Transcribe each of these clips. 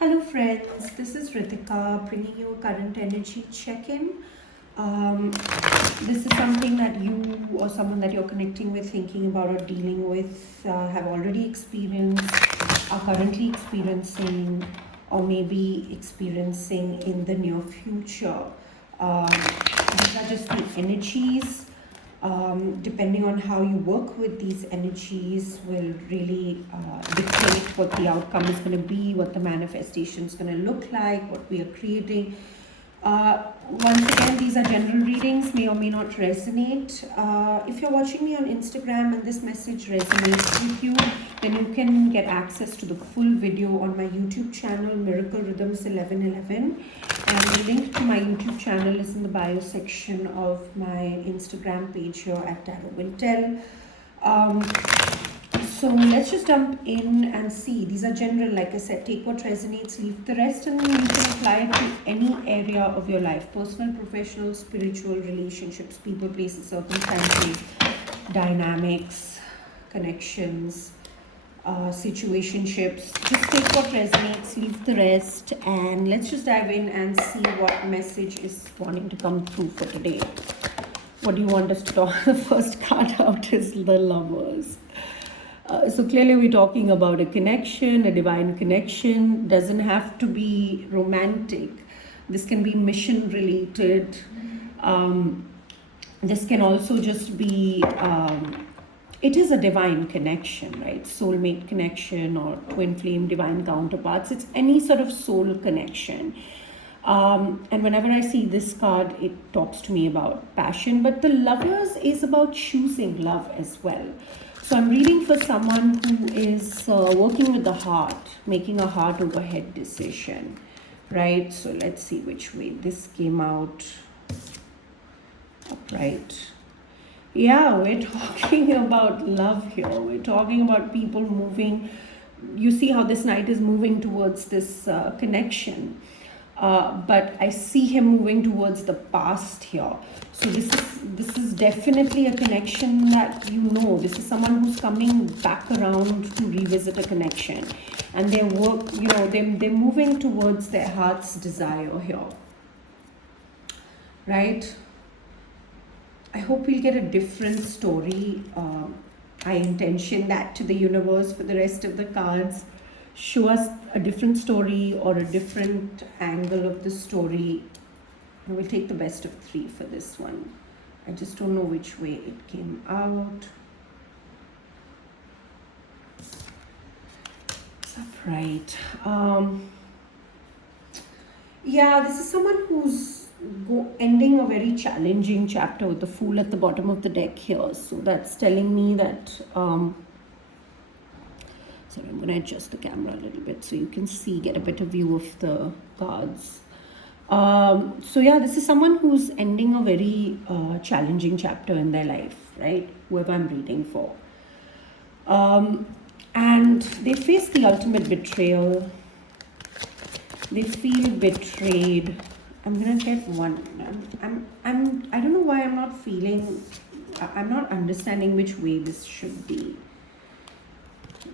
Hello, friends. This is Ritika bringing you a current energy check in. Um, this is something that you or someone that you're connecting with, thinking about, or dealing with have already experienced, are currently experiencing, or maybe experiencing in the near future. These are just the energies. Depending on how you work with these energies will really dictate what the outcome is going to be, what the manifestation is going to look like, what we are creating. Once again, these are general readings, may or may not resonate. If you're watching me on Instagram and this message resonates with you, then you can get access to the full video on my YouTube channel, Miracle Rhythms 1111. And the link to my YouTube channel is in the bio section of my Instagram page here at Tarot Wintel. So let's just jump in and see. These are general, like I said, take what resonates, leave the rest, and then you can apply it to any area of your life: personal, professional, spiritual, relationships, people, places, circumstances, dynamics, connections, situationships. Just take what resonates, leave the rest, and let's just dive in and see what message is wanting to come through for today. What do you want us to talk? The first card out is the Lovers. So clearly we're talking about a connection, a divine connection. Doesn't have to be romantic. This can be mission related. This can also just be, it is a divine connection, right? Soulmate connection or twin flame divine counterparts. It's any sort of soul connection. And whenever I see this card, it talks to me about passion. But the Lovers is about choosing love as well. So I'm reading for someone who is working with the heart, making a heart over head decision, right? So let's see which way this came out. Upright. Yeah, we're talking about love here. We're talking about people moving. You see how this knight is moving towards this connection. But I see him moving towards the past here. So this is definitely a connection that you know. This is someone who's coming back around to revisit a connection, and they work. They're moving towards their heart's desire here, right? I hope we'll get a different story. I intention that to the universe for the rest of the cards. Show us a different story or a different angle of the story. And we'll take the best of three for this one. I just don't know which way it came out. It's upright. Yeah, this is someone who's ending a very challenging chapter with the Fool at the bottom of the deck here. So that's telling me that so I'm going to adjust the camera a little bit so you can see, get a better view of the cards. So yeah, this is someone who's ending a very challenging chapter in their life, right? Whoever I'm reading for. And they face the ultimate betrayal. They feel betrayed. I'm going to get one. I don't know why I'm not understanding which way this should be.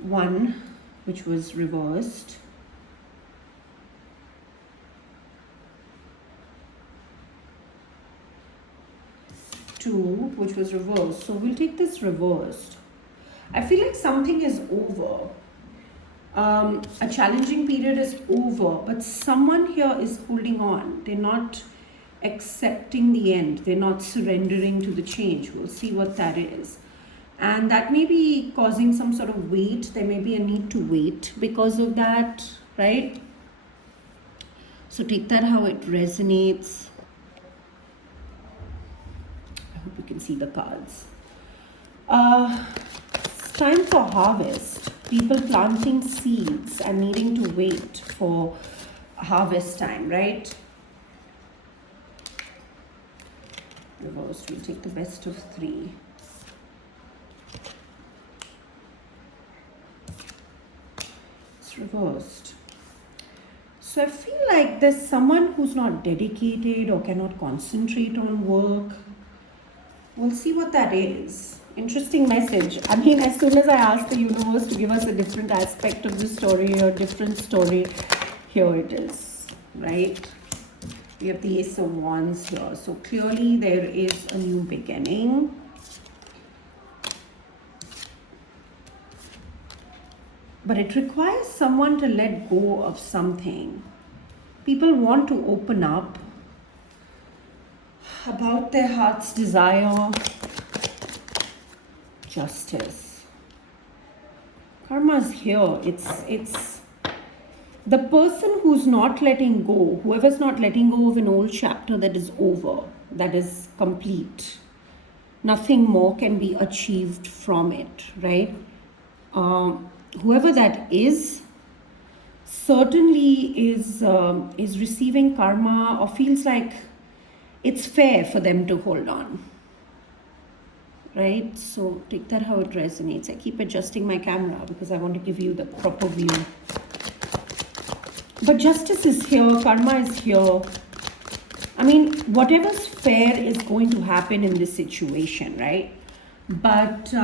One, which was reversed. Two, which was reversed. So we'll take this reversed. I feel like something is over. A challenging period is over, but someone here is holding on. They're not accepting the end. They're not surrendering to the change. We'll see what that is. And that may be causing some sort of weight. There may be a need to wait because of that, right? So take that how it resonates. I hope you can see the cards. It's time for harvest. People planting seeds and needing to wait for harvest time, right? Reversed, we'll take the best of three. Reversed. So I feel like there's someone who's not dedicated or cannot concentrate on work. We'll see what that is. Interesting message. I mean, as soon as I asked the universe to give us a different aspect of the story or different story, here it is, right? We have the Ace of Wands here. So clearly there is a new beginning. But it requires someone to let go of something. People want to open up about their heart's desire. Justice. Karma's here. It's the person who's not letting go, whoever's not letting go of an old chapter that is over, that is complete. Nothing more can be achieved from it, right? Whoever that is certainly is receiving karma, or feels like it's fair for them to hold on, right? So take that how it resonates. I keep adjusting my camera because I want to give you the proper view. But justice is here, karma is here. I mean, whatever's fair is going to happen in this situation, right? But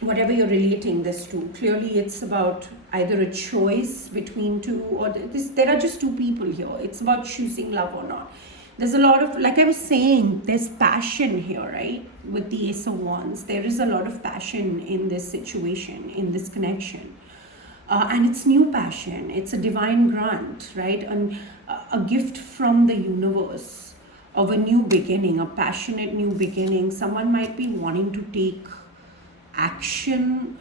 whatever you're relating this to, clearly it's about either a choice between two, or there are just two people here. It's about choosing love or not. There's a lot of, like I was saying, there's passion here, right? With the Ace of Wands, there is a lot of passion in this situation, in this connection. And it's new passion. It's a divine grant, right? And a gift from the universe of a new beginning, a passionate new beginning. Someone might be wanting to take action.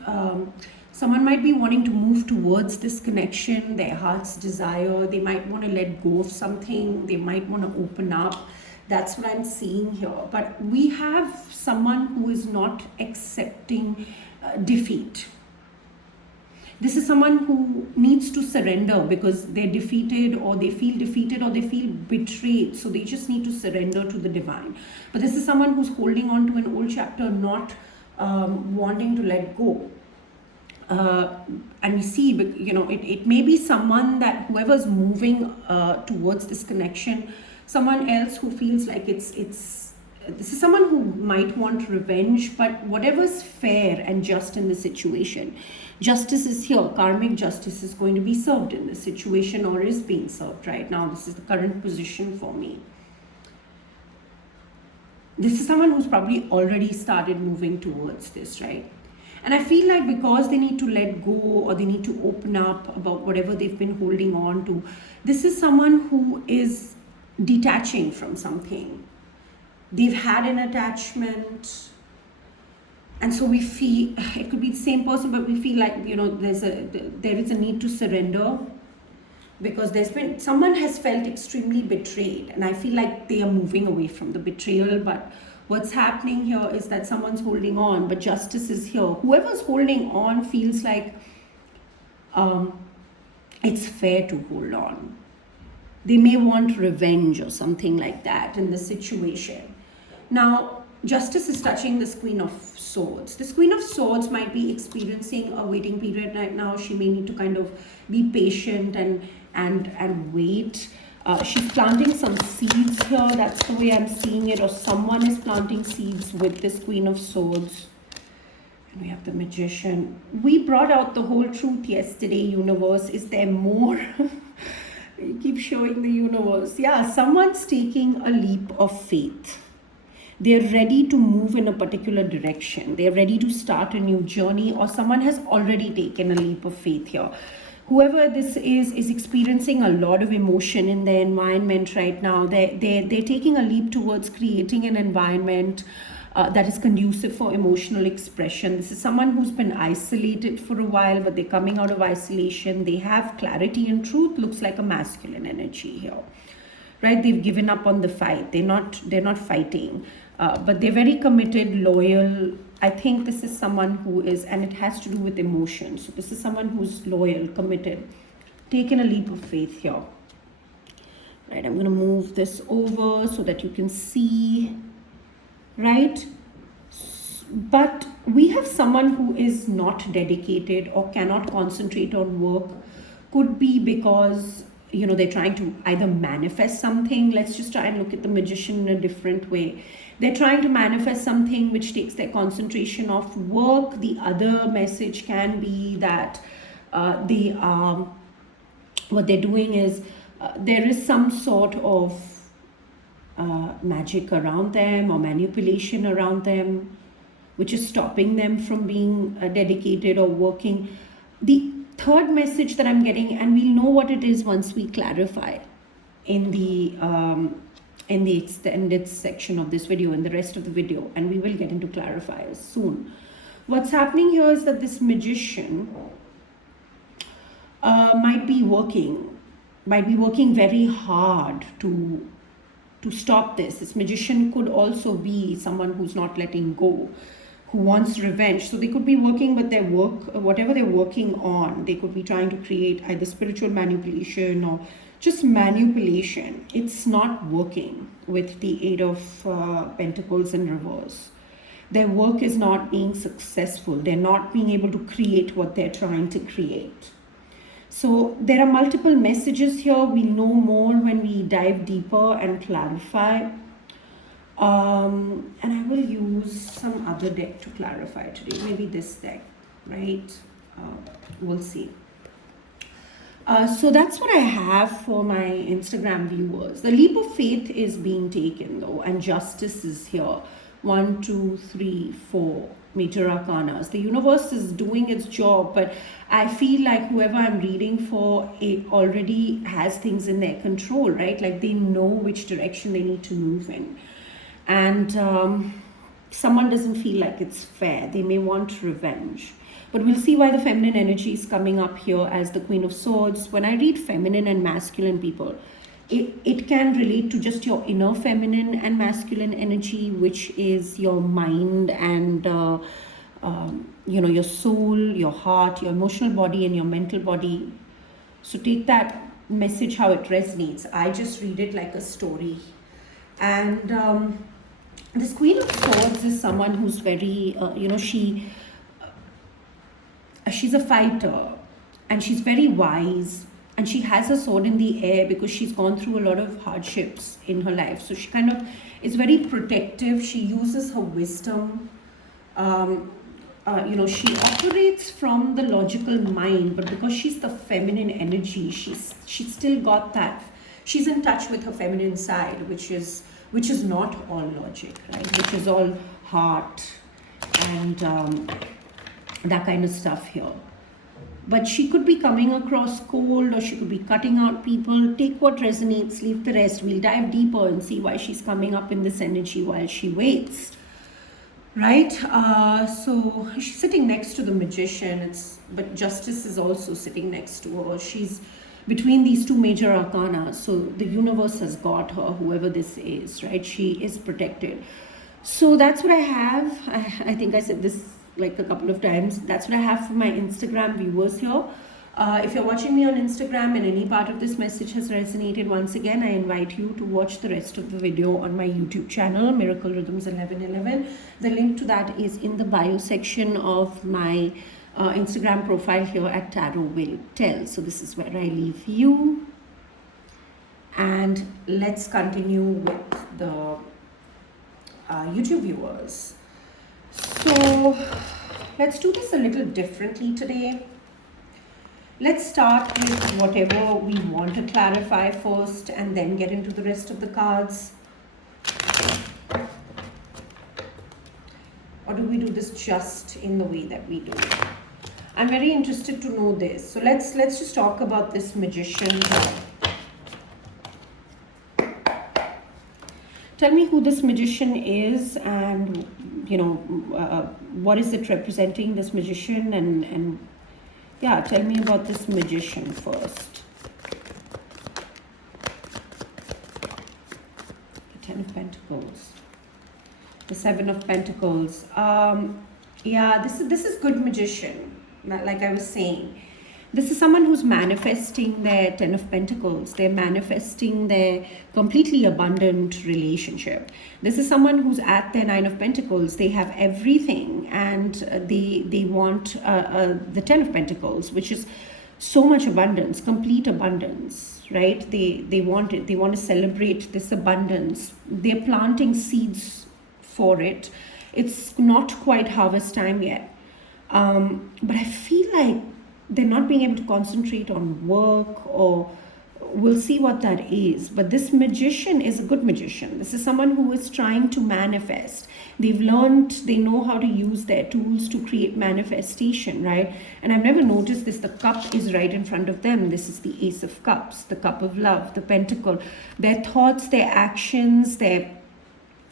Someone might be wanting to move towards this connection, their heart's desire. They might want to let go of something. They might want to open up. That's what I'm seeing here. But we have someone who is not accepting defeat. This is someone who needs to surrender because they're defeated, or they feel defeated, or they feel betrayed. So they just need to surrender to the divine. But this is someone who's holding on to an old chapter, not wanting to let go. And you see, you know, it may be someone that whoever's moving towards this connection, someone else who feels like this is someone who might want revenge, but whatever's fair and just in the situation, justice is here. Karmic justice is going to be served in this situation, or is being served right now. This is the current position for me. This is someone who's probably already started moving towards this, right? And I feel like because they need to let go, or they need to open up about whatever they've been holding on to, this is someone who is detaching from something. They've had an attachment, and so we feel, it could be the same person, but we feel like, you know, there is a need to surrender, because someone has felt extremely betrayed, and I feel like they are moving away from the betrayal. But what's happening here is that someone's holding on, but justice is here. Whoever's holding on feels like it's fair to hold on. They may want revenge or something like that in the situation. Now, justice is touching this Queen of Swords. This Queen of Swords might be experiencing a waiting period right now. She may need to kind of be patient and wait. She's planting some seeds here. That's the way I'm seeing it. Or someone is planting seeds with this Queen of Swords. And we have the Magician. We brought out the whole truth yesterday, universe. Is there more? You keep showing the universe. Yeah, someone's taking a leap of faith. They're ready to move in a particular direction. They're ready to start a new journey, or someone has already taken a leap of faith here. Whoever this is experiencing a lot of emotion in their environment right now. They're taking a leap towards creating an environment that is conducive for emotional expression. This is someone who's been isolated for a while, but they're coming out of isolation. They have clarity and truth. Looks like a masculine energy here, right? They've given up on the fight. They're not fighting, but they're very committed, loyal. I think this is someone who is, and it has to do with emotions. So this is someone who's loyal, committed, taken a leap of faith here. Right, I'm going to move this over so that you can see, right? But we have someone who is not dedicated or cannot concentrate on work. Could be because, you know, they're trying to either manifest something. Let's just try and look at the Magician in a different way. They're trying to manifest something which takes their concentration off work. The other message can be that they are what they're doing is there is some sort of magic around them or manipulation around them, which is stopping them from being dedicated or working. The third message that I'm getting, and we'll know what it is once we clarify in the extended section of this video, in the rest of the video, and we will get into clarifiers soon. What's happening here is that this magician might be working very hard to stop this. This magician could also be someone who's not letting go, who wants revenge. So they could be working with their work, whatever they're working on. They could be trying to create either spiritual manipulation or just manipulation. It's not working with the Eight of Pentacles in reverse. Their work is not being successful. They're not being able to create what they're trying to create. So there are multiple messages here. We'll know more when we dive deeper and clarify. And I will use some other deck to clarify today. Maybe this deck, right? We'll see. So that's what I have for my Instagram viewers. The leap of faith is being taken though, and justice is here. 1, 2, 3, 4 major arcanas. The universe is doing its job, but I feel like whoever I'm reading for, it already has things in their control, right? Like they know which direction they need to move in. And someone doesn't feel like it's fair. They may want revenge. But we'll see why the feminine energy is coming up here as the Queen of Swords. When I read feminine and masculine people, it can relate to just your inner feminine and masculine energy, which is your mind and your soul, your heart, your emotional body and your mental body. So take that message how it resonates. I just read it like a story. And this Queen of Swords is someone who's very, she's a fighter and she's very wise. And she has a sword in the air because she's gone through a lot of hardships in her life. So she kind of is very protective. She uses her wisdom. She operates from the logical mind, but because she's the feminine energy, she's still got that. She's in touch with her feminine side, which is not all logic, right? Which is all heart and that kind of stuff here. But she could be coming across cold, or she could be cutting out people. Take what resonates, leave the rest. We'll dive deeper and see why she's coming up in this energy while she waits. Right? So she's sitting next to the magician. But justice is also sitting next to her. She's between these two major arcana. So the universe has got her, whoever this is, right? She is protected. So that's what I have. I think I said this like a couple of times. That's what I have for my Instagram viewers here. If you're watching me on Instagram and any part of this message has resonated, once again I invite you to watch the rest of the video on my YouTube channel, Miracle Rhythms 1111. The link to that is in the bio section of my Instagram profile here at Tarot Will Tell. So this is where I leave you, and let's continue with the YouTube viewers. So let's do this a little differently today. Let's start with whatever we want to clarify first and then get into the rest of the cards. Or do we do this just in the way that we do it? I'm very interested to know this. So let's just talk about this magician. Tell me who this magician is, and what is it representing, this magician, and yeah, tell me about this magician first. The Ten of Pentacles, the Seven of Pentacles. Yeah, this is good magician. Like I was saying, this is someone who's manifesting their Ten of Pentacles. They're manifesting their completely abundant relationship. This is someone who's at their Nine of Pentacles. They have everything, and they want the Ten of Pentacles, which is so much abundance, complete abundance, right? They want it. They want to celebrate this abundance. They're planting seeds for it. It's not quite harvest time yet. But I feel like they're not being able to concentrate on work, or we'll see what that is. But this magician is a good magician. This is someone who is trying to manifest. They've learned, they know how to use their tools to create manifestation, right? And I've never noticed this. The cup is right in front of them. This is the Ace of Cups, the cup of love, the pentacle. Their thoughts, their actions, their,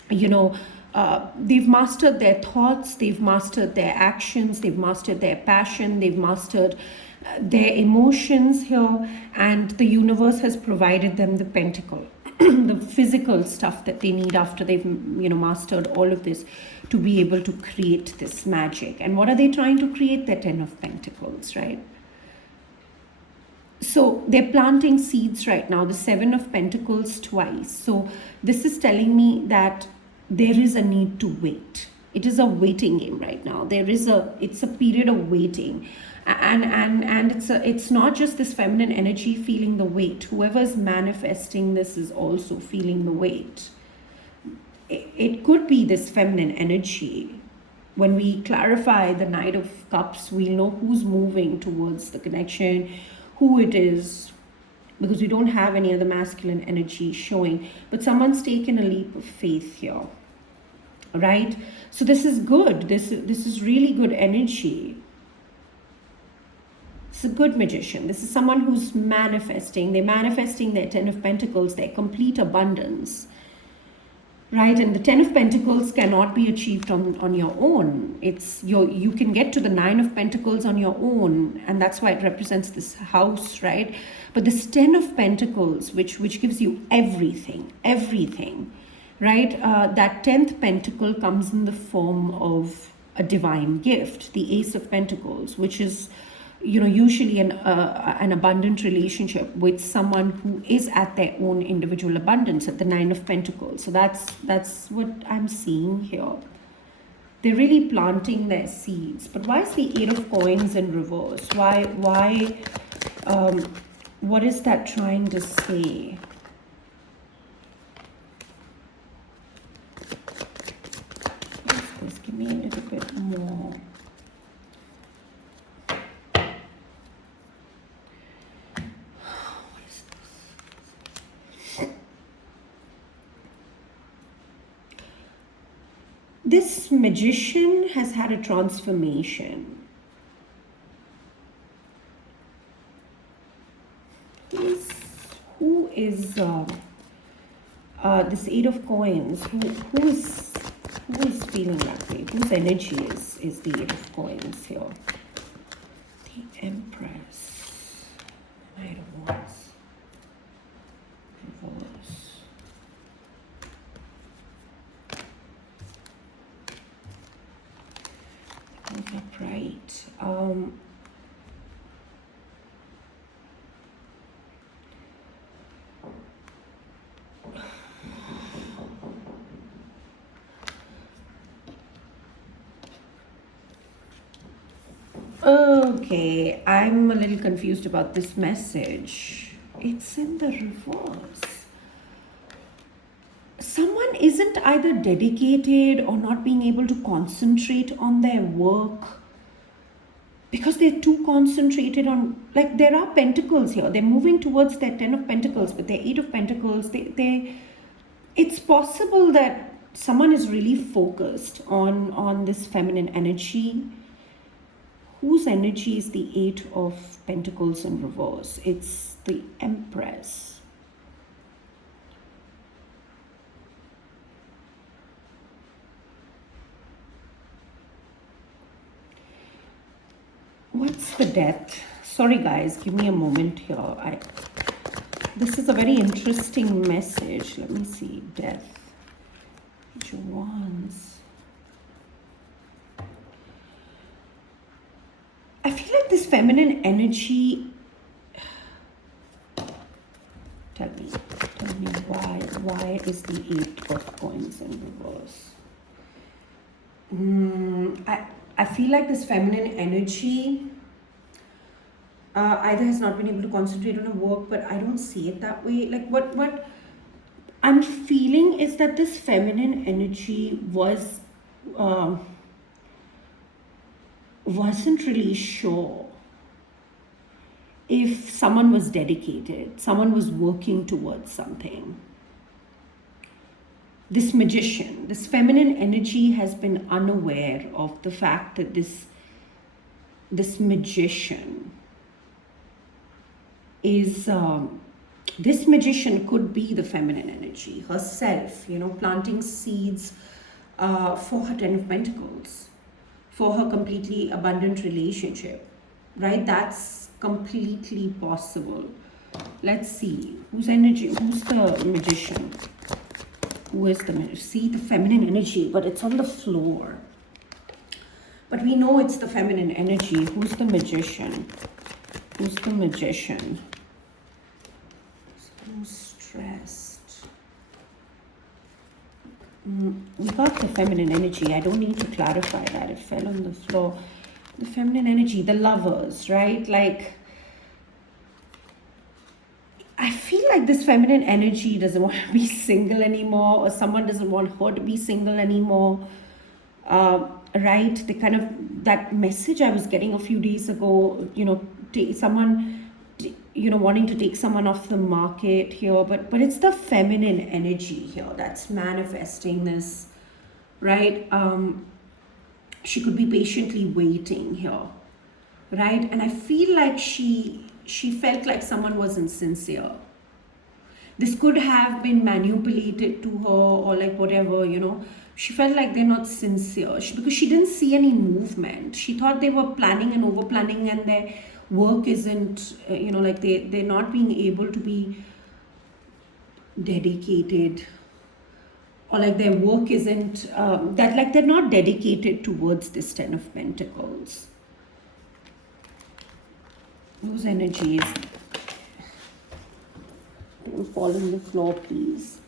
they've mastered their thoughts, they've mastered their actions, they've mastered their passion, they've mastered their emotions here, and the universe has provided them the pentacle, the physical stuff that they need after they've mastered all of this to be able to create this magic. And what are they trying to create? The 10 of Pentacles, right? So they're planting seeds right now, the 7 of Pentacles twice. So this is telling me that there is a need to wait. It is a waiting game right now. It's a period of waiting. And it's not just this feminine energy feeling the weight. Whoever's manifesting this is also feeling the weight. It could be this feminine energy. When we clarify the Knight of Cups, we'll know who's moving towards the connection, who it is, because we don't have any other masculine energy showing. But someone's taken a leap of faith here, right? So this is good. This is really good energy. It's a good magician. This is someone who's manifesting. They're manifesting their 10 of Pentacles, their complete abundance, right? And the 10 of Pentacles cannot be achieved on your own. You can get to the 9 of Pentacles on your own, and that's why it represents this house, right? But this 10 of Pentacles, which gives you everything, right? That 10th pentacle comes in the form of a divine gift, the Ace of Pentacles, which is usually an abundant relationship with someone who is at their own individual abundance, at the 9 of Pentacles. So that's what I'm seeing here. They're really planting their seeds. But why is the 8 of Coins in reverse? Why what is that trying to say? What is this? Give me a little bit more. This magician has had a transformation. Who is this 8 of Coins? Who is feeling that way? Whose energy is the 8 of Coins here? The Empress. Knight of Wands. Reverse. Upright. Okay, I'm a little confused about this message. It's in the reverse. Someone isn't either dedicated or not being able to concentrate on their work because they're too concentrated on, like, there are pentacles here. They're moving towards their 10 of Pentacles, but their 8 of Pentacles, it's possible that someone is really focused on this feminine energy. Whose energy is the 8 of Pentacles in reverse? It's the Empress. What's the Death? Sorry guys, give me a moment here. This is a very interesting message. Let me see. Death. Page of Wands. I feel like this feminine energy. Tell me why is the 8 of Coins in reverse? I feel like this feminine energy either has not been able to concentrate on her work, but I don't see it that way. Like what I'm feeling is that this feminine energy wasn't really sure if someone was dedicated, someone was working towards something. This magician, this feminine energy has been unaware of the fact that this magician is, this magician could be the feminine energy herself, planting seeds for her Ten of Pentacles, for her completely abundant relationship, right? That's completely possible. Let's see, who's the magician? Who is the magician? See the feminine energy, but it's on the floor. But we know it's the feminine energy. Who's the magician? Who's the magician? So stressed. We got the feminine energy. I don't need to clarify that. It fell on the floor. The feminine energy, the lovers, right? Like, I feel like this feminine energy doesn't want to be single anymore, or someone doesn't want her to be single anymore. Right? The kind of that message I was getting a few days ago, someone, wanting to take someone off the market here, but it's the feminine energy here that's manifesting this, right? She could be patiently waiting here, right? And I feel like she felt like someone wasn't sincere. This could have been manipulated to her, or like whatever, She felt like they're not sincere because she didn't see any movement. She thought they were planning and over planning, and their work isn't, like they're not being able to be dedicated, or like their work isn't, that like they're not dedicated towards this Ten of Pentacles. Those energies. Don't fall on the floor, please.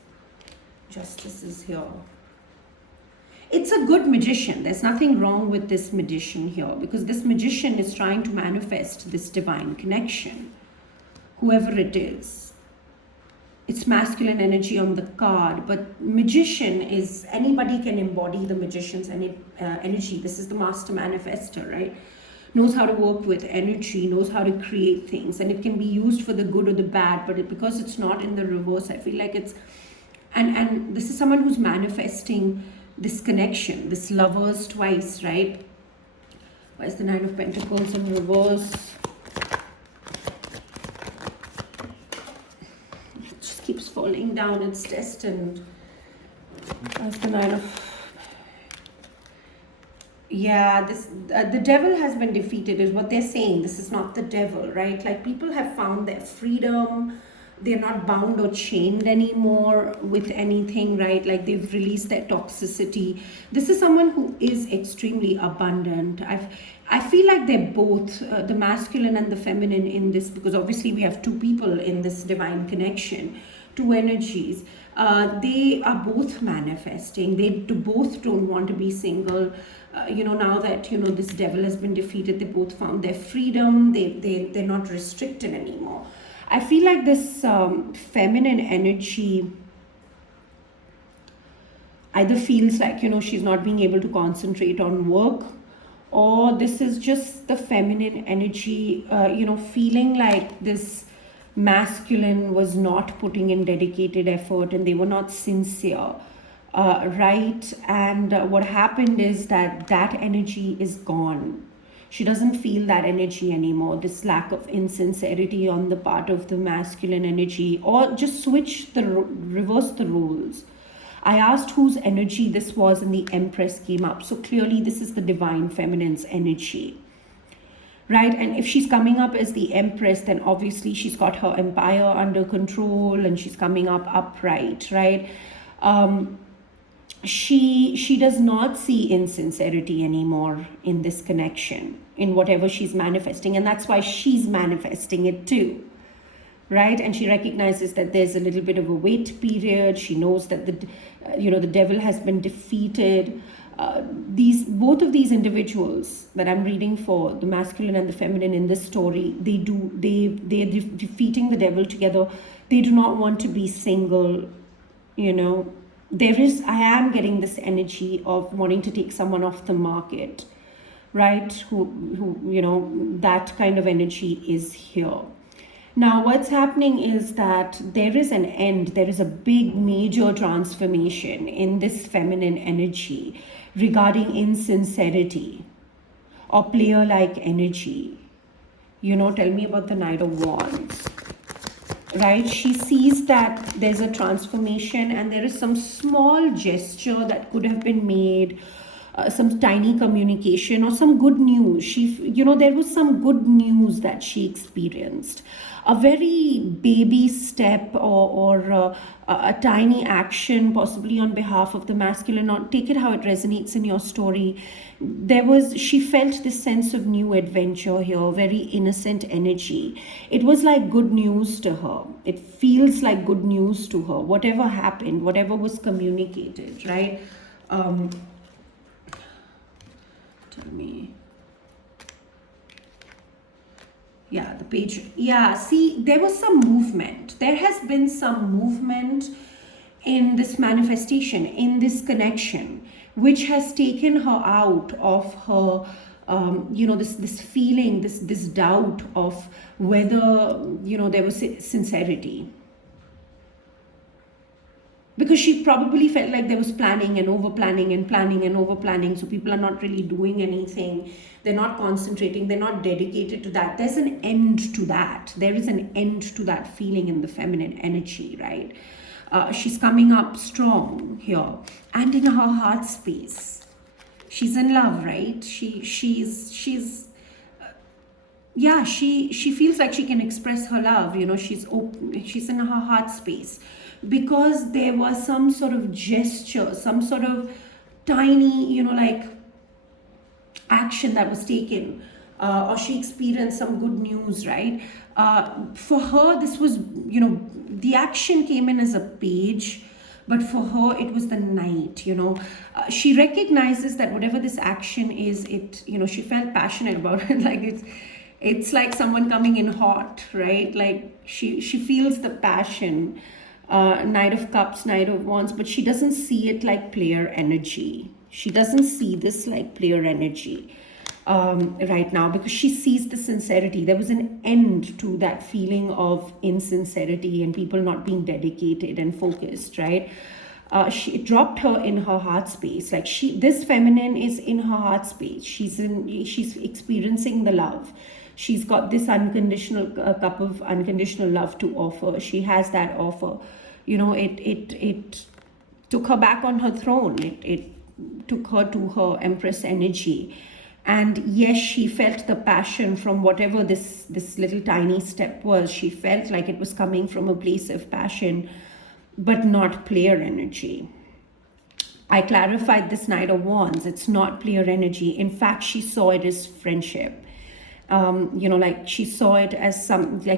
Justice is here. It's a good magician. There's nothing wrong with this magician here, because this magician is trying to manifest this divine connection, whoever it is. It's masculine energy on the card, but magician is, anybody can embody the magician's energy. This is the master manifester, right? Knows how to work with energy, knows how to create things, and it can be used for the good or the bad, but because it's not in the reverse, I feel like it's, and this is someone who's manifesting this connection, this lovers twice, right? Why is the Nine of Pentacles in reverse? It just keeps falling down, it's destined. Why is the Nine of... Yeah, this the devil has been defeated is what they're saying. This is not the devil, right? Like, people have found their freedom. They're not bound or chained anymore with anything, right? Like, they've released their toxicity. This is someone who is extremely abundant. I feel like they're both the masculine and the feminine in this, because obviously we have two people in this divine connection, two energies. They are both manifesting. They both don't want to be single. Now that, this devil has been defeated, they both found their freedom. They're not restricted anymore. I feel like this feminine energy either feels like, she's not being able to concentrate on work, or this is just the feminine energy, feeling like this masculine was not putting in dedicated effort and they were not sincere, right? And what happened is that energy is gone. She doesn't feel that energy anymore, this lack of insincerity on the part of the masculine energy, or just reverse the roles. I asked whose energy this was, and the Empress came up. So clearly this is the divine feminine's energy, right? And if she's coming up as the Empress, then obviously she's got her empire under control and she's coming up upright, right? She does not see insincerity anymore in this connection, in whatever she's manifesting, and that's why she's manifesting it too, right? And she recognizes that there's a little bit of a wait period. She knows that the devil has been defeated. Both of these individuals that I'm reading for, the masculine and the feminine in this story, they're defeating the devil together. They do not want to be single, I am getting this energy of wanting to take someone off the market, right? That kind of energy is here. Now, what's happening is that there is an end, there is a big major transformation in this feminine energy regarding insincerity or player like energy. Tell me about the Knight of Wands, right? She sees that there's a transformation and there is some small gesture that could have been made, some tiny communication or some good news. There was some good news that she experienced. A very baby step, or a tiny action, possibly on behalf of the masculine, or take it how it resonates in your story. She felt this sense of new adventure here, very innocent energy. It was like good news to her. It feels like good news to her, whatever happened, whatever was communicated, right? Tell me. Yeah, the page. Yeah, see, there was some movement. There has been some movement in this manifestation, in this connection, which has taken her out of her, this feeling, this doubt of whether, there was sincerity. Because she probably felt like there was planning and over planning and planning and over planning. So people are not really doing anything. They're not concentrating. They're not dedicated to that. There's an end to that. There is an end to that feeling in the feminine energy, right? She's coming up strong here and in her heart space. She's in love, right? She feels like she can express her love. She's open. She's in her heart space because there was some sort of gesture, some sort of tiny, action that was taken, or she experienced some good news, right? For her, this was, the action came in as a page, but for her, it was the Knight, she recognizes that whatever this action is, she felt passionate about it, like it's like someone coming in hot, right? Like she feels the passion. Knight of Cups, Knight of Wands, but she doesn't see it like player energy. She doesn't see this like player energy right now, because she sees the sincerity. There was an end to that feeling of insincerity and people not being dedicated and focused, right? It dropped her in her heart space. Like this feminine is in her heart space. She's experiencing the love. She's got this unconditional cup of unconditional love to offer. She has that offer. It took her back on her throne. It took her to her Empress energy. And yes, she felt the passion from whatever this little tiny step was. She felt like it was coming from a place of passion, but not player energy. I clarified this Knight of Wands. It's not player energy. In fact, she saw it as friendship. She saw it as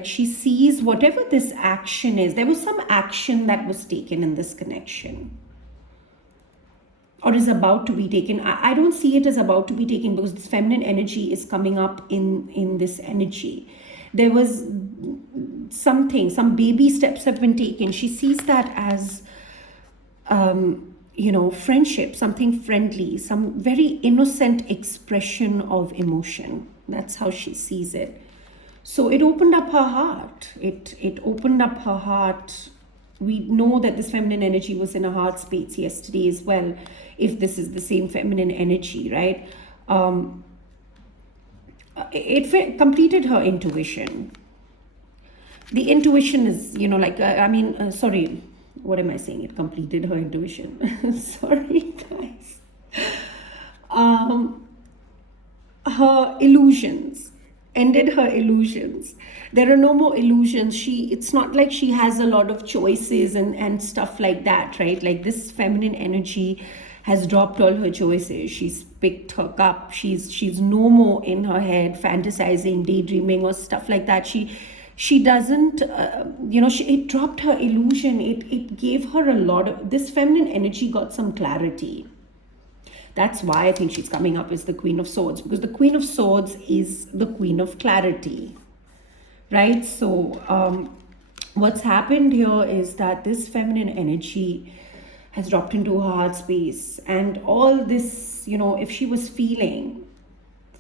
she sees whatever this action is. There was some action that was taken in this connection, or is about to be taken. I don't see it as about to be taken, because this feminine energy is coming up in this energy. There was some baby steps have been taken. She sees that as, friendship, something friendly, some very innocent expression of emotion. That's how she sees it. So it opened up her heart. It opened up her heart. We know that this feminine energy was in her heart space yesterday as well, if this is the same feminine energy, right? It completed her intuition. The intuition is, sorry, what am I saying? It completed her intuition. Sorry, guys. Her illusions, ended her illusions. There are no more illusions. It's not like she has a lot of choices and stuff like that, right? Like this feminine energy has dropped all her choices. She's picked her cup. She's no more in her head fantasizing, daydreaming or stuff like that. She doesn't, it dropped her illusion. It gave her a lot of, this feminine energy got some clarity. That's why I think she's coming up as the Queen of Swords, because the Queen of Swords is the Queen of Clarity, right? So what's happened here is that this feminine energy has dropped into her heart space, and all this, if she was feeling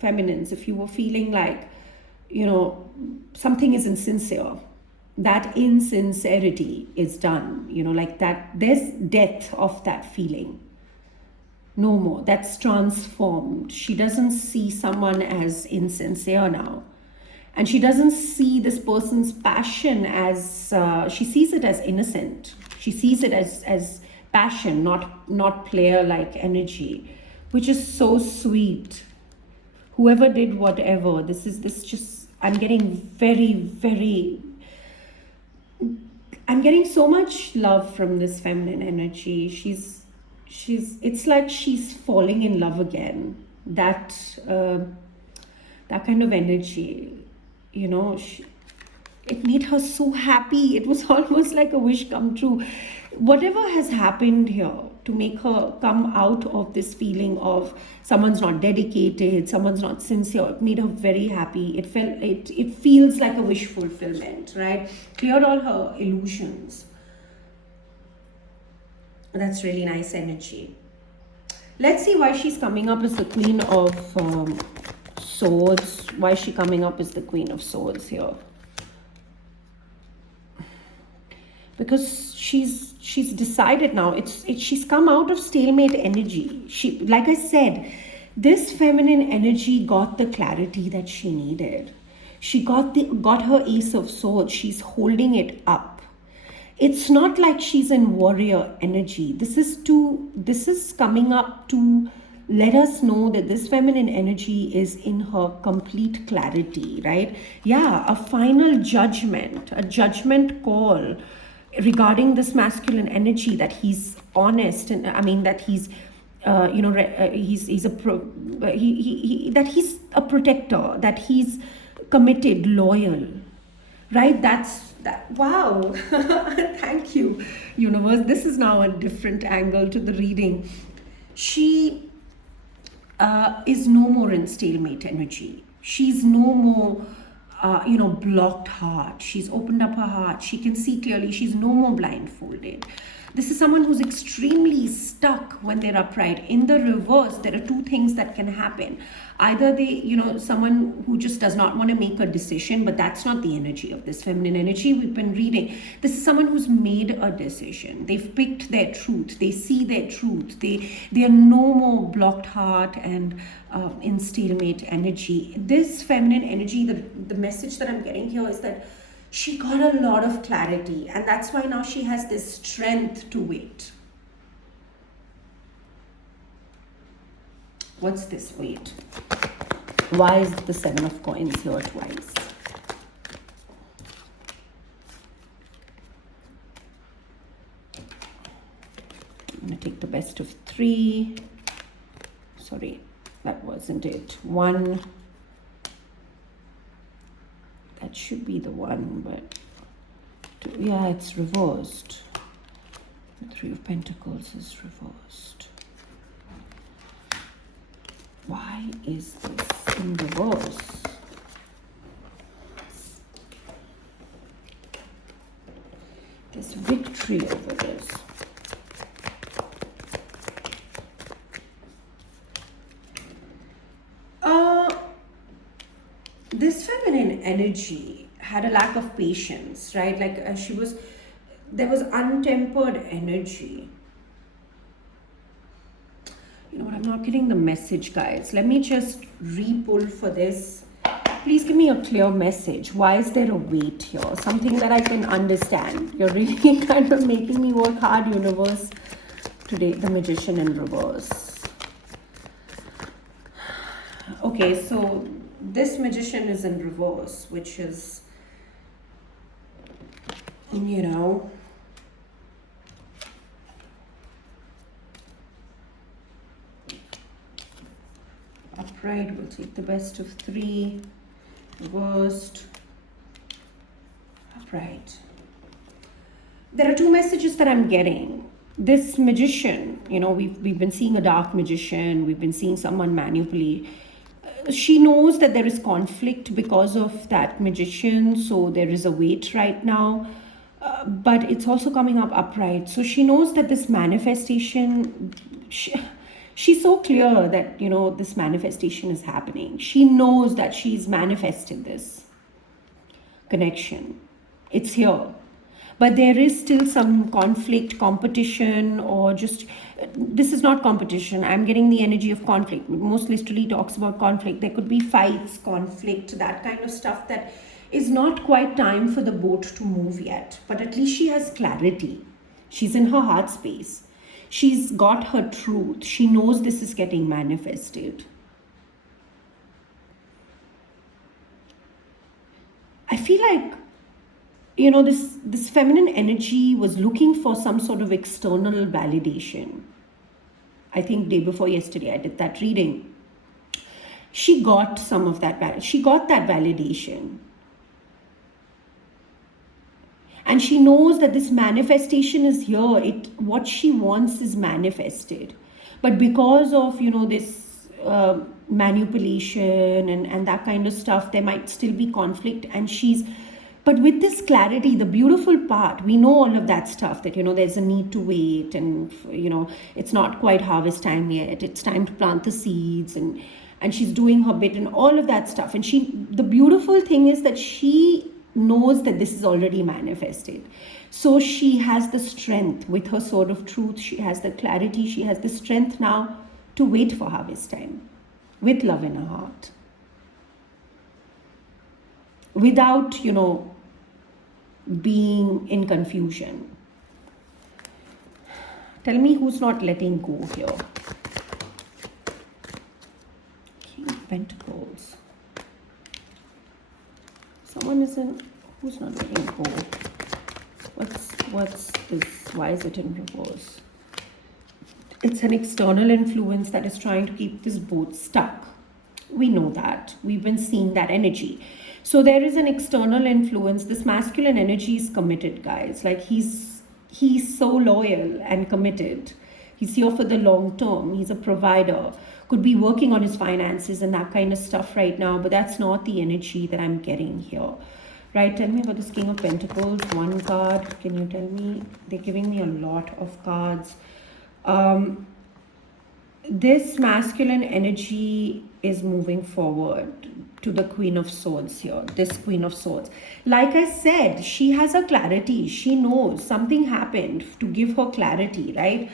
feminines, if you were feeling like, something is insincere, that insincerity is done, like that, there's death of that feeling. No more. That's transformed. She doesn't see someone as insincere now. And she doesn't see this person's passion as, she sees it as innocent. She sees it as passion, not player-like energy, which is so sweet. Whoever did whatever, I'm getting I'm getting so much love from this feminine energy. It's like she's falling in love again. That kind of energy, it made her so happy. It was almost like a wish come true. Whatever has happened here to make her come out of this feeling of someone's not dedicated, someone's not sincere, it made her very happy. It feels like a wish fulfillment, right? Cleared all her illusions. That's really nice energy. Let's see why she's coming up as the Queen of Swords. Why is she coming up as the Queen of Swords here? Because she's decided now. She's come out of stalemate energy. Like I said, this feminine energy got the clarity that she needed. She got her Ace of Swords. She's holding it up. It's not like she's in warrior energy. This is coming up to let us know that this feminine energy is in her complete clarity, right? Yeah, a final judgment, a judgment call regarding this masculine energy, that he's honest, and that he's that he's a protector, that he's committed, loyal, right? Wow. Thank you, universe. This is now a different angle to the reading. She is no more in stalemate energy. She's no more blocked heart. She's opened up her heart. She can see clearly. She's no more blindfolded. This is someone who's extremely stuck when they're upright. In the reverse, there are two things that can happen. Either someone who just does not want to make a decision, but that's not the energy of this feminine energy we've been reading. This is someone who's made a decision. They've picked their truth. They see their truth. They are no more blocked heart and in stalemate energy. This feminine energy, the message that I'm getting here is that she got a lot of clarity, and that's why now she has this strength to wait. What's this wait? Why is the Seven of Coins here twice? I'm going to take the best of three. Sorry, that wasn't it. One. That should be the one, but yeah, it's reversed. The Three of Pentacles is reversed. Why is this in reverse? There's victory over this. This feminine energy had a lack of patience, right? Like there was untempered energy. You know what, I'm not getting the message, guys. Let me just re-pull for this. Please give me a clear message. Why is there a wait here? Something that I can understand. You're really kind of making me work hard, universe. Today, the Magician in reverse. Okay, so this Magician is in reverse, which is, upright. We'll take the best of three. Reversed. Upright. There are two messages that I'm getting. This Magician, we've been seeing a dark magician. We've been seeing someone manipulate. She knows that there is conflict because of that magician, so there is a wait right now, but it's also coming up upright. So she knows that this manifestation, She's so clear that, this manifestation is happening. She knows that she's manifested this connection. It's here. But there is still some conflict, competition, or just, this is not competition. I'm getting the energy of conflict. Most literally talks about conflict. There could be fights, conflict, that kind of stuff that is not quite time for the boat to move yet. But at least she has clarity. She's in her heart space. She's got her truth. She knows this is getting manifested. I feel like, this feminine energy was looking for some sort of external validation. I think day before yesterday I did that reading. She got some of that. She got that validation. And she knows that this manifestation is here. What she wants is manifested. But because of, this manipulation and that kind of stuff, there might still be conflict. But with this clarity, the beautiful part, we know all of that stuff, that, there's a need to wait, and, it's not quite harvest time yet. It's time to plant the seeds, and she's doing her bit and all of that stuff. And the beautiful thing is that she knows that this is already manifested. So she has the strength with her sword of truth. She has the clarity. She has the strength now to wait for harvest time with love in her heart. Without, being in confusion. Tell me who's not letting go here. King of Pentacles. Who's not letting go? What's this? Why is it in reverse? It's an external influence that is trying to keep this boat stuck. We know that. We've been seeing that energy. So there is an external influence. This masculine energy is committed, guys. Like he's so loyal and committed. He's here for the long term. He's a provider. Could be working on his finances and that kind of stuff right now, but that's not the energy that I'm getting here. Right, tell me about this King of Pentacles. One card. Can you tell me? They're giving me a lot of cards. This masculine energy is moving forward to the Queen of Swords here. This Queen of Swords. Like I said, she has a clarity. She knows something happened to give her clarity, right?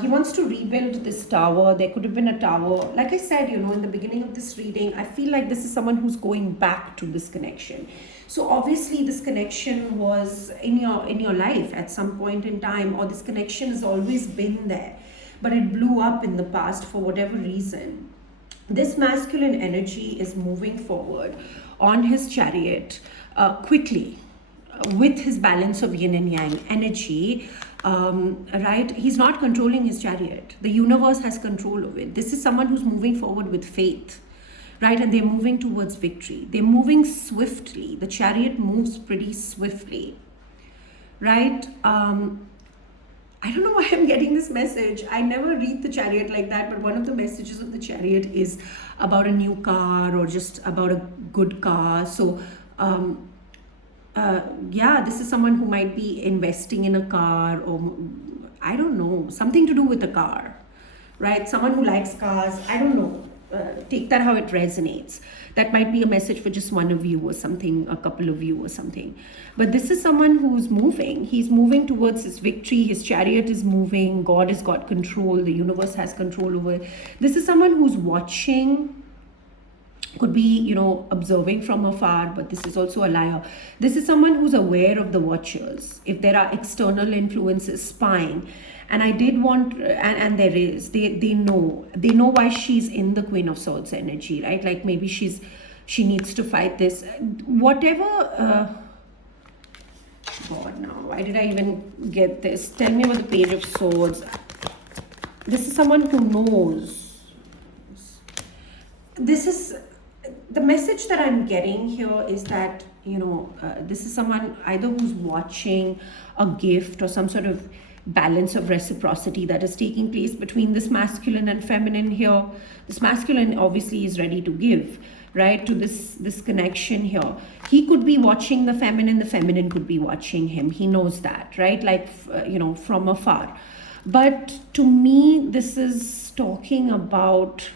He wants to rebuild this tower. There could have been a tower. Like I said, in the beginning of this reading, I feel like this is someone who's going back to this connection. So obviously this connection was in your life at some point in time, or this connection has always been there, but it blew up in the past for whatever reason. This masculine energy is moving forward on his chariot quickly, with his balance of yin and yang energy. Right? He's not controlling his chariot. The universe has control of it. This is someone who's moving forward with faith, right? And they're moving towards victory. They're moving swiftly. The chariot moves pretty swiftly, right? I don't know why I'm getting this message. I never read the chariot like that, but one of the messages of the chariot is about a new car or just about a good car. So, yeah, this is someone who might be investing in a car, or I don't know, something to do with a car, right? Someone who likes cars, I don't know. Take that how it resonates. That might be a message for just one of you or something, a couple of you or something. But this is someone who's moving. He's moving towards his victory. His chariot is moving. God has got control. The universe has control over it. This is someone who's watching. Could be, observing from afar, but this is also a liar. This is someone who's aware of the watchers. If there are external influences spying, and I did want, and there is, they know why she's in the Queen of Swords energy, right? Like maybe she needs to fight this, whatever. God, now, why did I even get this? Tell me about the Page of Swords. This is someone who knows. This is the message that I'm getting here is that, this is someone either who's watching a gift or some sort of balance of reciprocity that is taking place between this masculine and feminine here. This masculine obviously is ready to give, right, to this connection here. He could be watching the feminine could be watching him. He knows that, right? Like, from afar. But to me, this is talking about,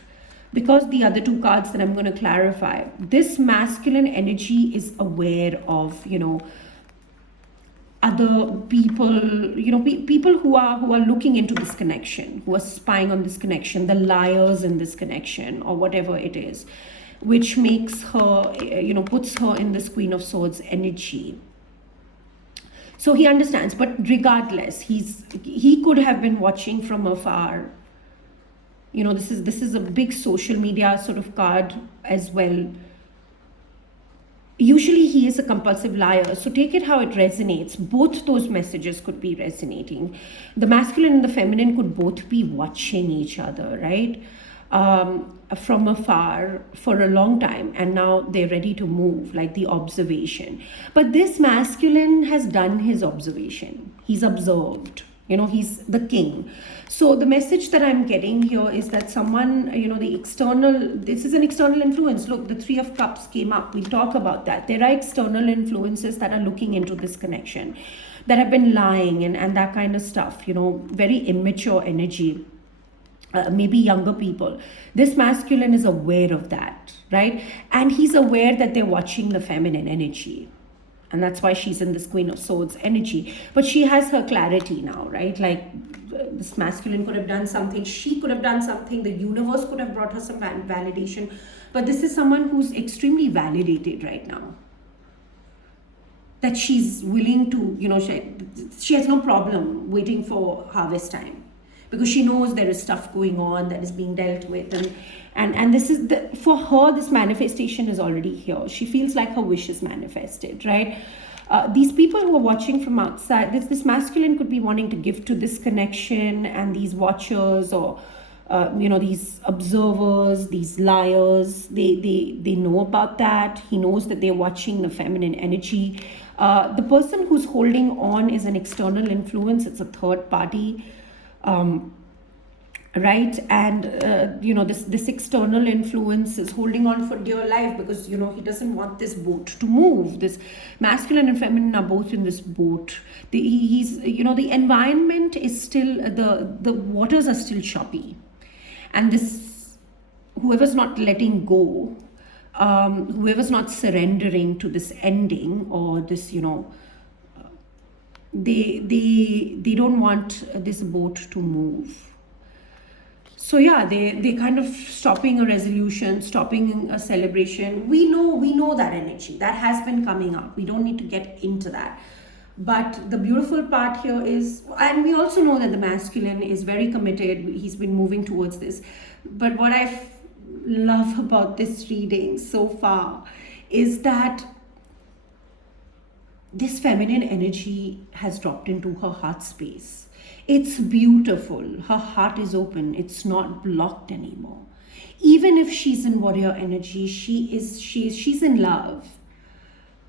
because the other two cards that I'm going to clarify, this masculine energy is aware of, other people, people who are looking into this connection, who are spying on this connection, the liars in this connection, or whatever it is, which makes her, puts her in this Queen of Swords energy. So he understands, but regardless, he could have been watching from afar. This is a big social media sort of card as well. Usually he is a compulsive liar, so take it how it resonates. Both those messages could be resonating. The masculine and the feminine could both be watching each other, right? From afar for a long time, and now they're ready to move, like the observation. But this masculine has done his observation. He's observed. He's the king. So the message that I'm getting here is that someone, this is an external influence. Look, the Three of Cups came up. We'll talk about that. There are external influences that are looking into this connection, that have been lying and that kind of stuff, very immature energy. Maybe younger people. This masculine is aware of that, right? And he's aware that they're watching the feminine energy. And that's why she's in this Queen of Swords energy. But she has her clarity now, right? Like this masculine could have done something. She could have done something. The universe could have brought her some validation. But this is someone who's extremely validated right now. That she's willing to, she has no problem waiting for harvest time. Because she knows there is stuff going on that is being dealt with. And this is, for her, this manifestation is already here. She feels like her wish is manifested, right? These people who are watching from outside, this masculine could be wanting to give to this connection, and these watchers or, these observers, these liars, they know about that. He knows that they're watching the feminine energy. The person who's holding on is an external influence. It's a third party. Right, and this external influence is holding on for dear life, because he doesn't want this boat to move. This masculine and feminine are both in this boat. The environment is still, the waters are still choppy, and this, whoever's not letting go, whoever's not surrendering to this ending, or this, they don't want this boat to move. So yeah, they kind of stopping a resolution, stopping a celebration. We know that energy that has been coming up. We don't need to get into that. But the beautiful part here is, and we also know that the masculine is very committed. He's been moving towards this. But what I love about this reading so far is that this feminine energy has dropped into her heart space. It's beautiful. Her heart is open. It's not blocked anymore. Even if she's in warrior energy, she's in love.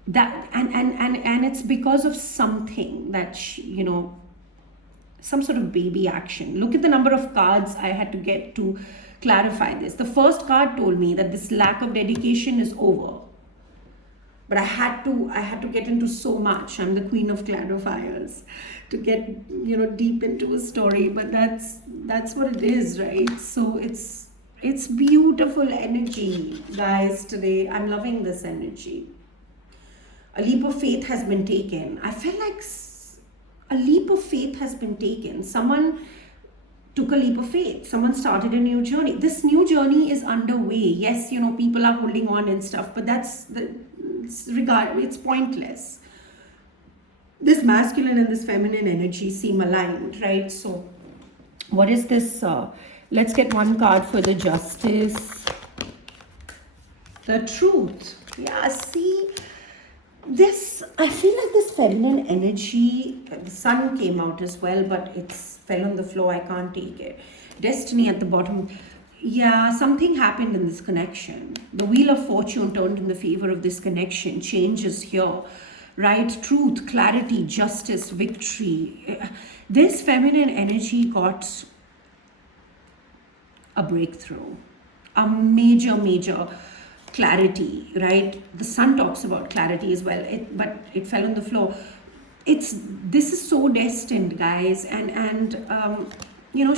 That and it's because of something that some sort of baby action. Look at the number of cards I had to get to clarify this. The first card told me that this lack of dedication is over. But I had to get into so much. I'm the queen of clarifiers, to get deep into a story. But that's what it is, right? So it's beautiful energy, guys. Today I'm loving this energy. A leap of faith has been taken. I feel like a leap of faith has been taken. Someone took a leap of faith. Someone started a new journey. This new journey is underway. Yes, people are holding on and stuff, but it's pointless. This masculine and this feminine energy seem aligned, right? So what is this? Let's get one card for the justice. The truth. Yeah, see, this, I feel like this feminine energy, the sun came out as well, but it fell on the floor. I can't take it. Destiny at the bottom. Yeah, something happened in this connection. The wheel of fortune turned in the favor of this connection. Change is here, right? Truth, clarity, justice, victory. This feminine energy got a breakthrough, a major clarity, right? The sun talks about clarity as well, but it fell on the floor. it's this is so destined, guys, and you know,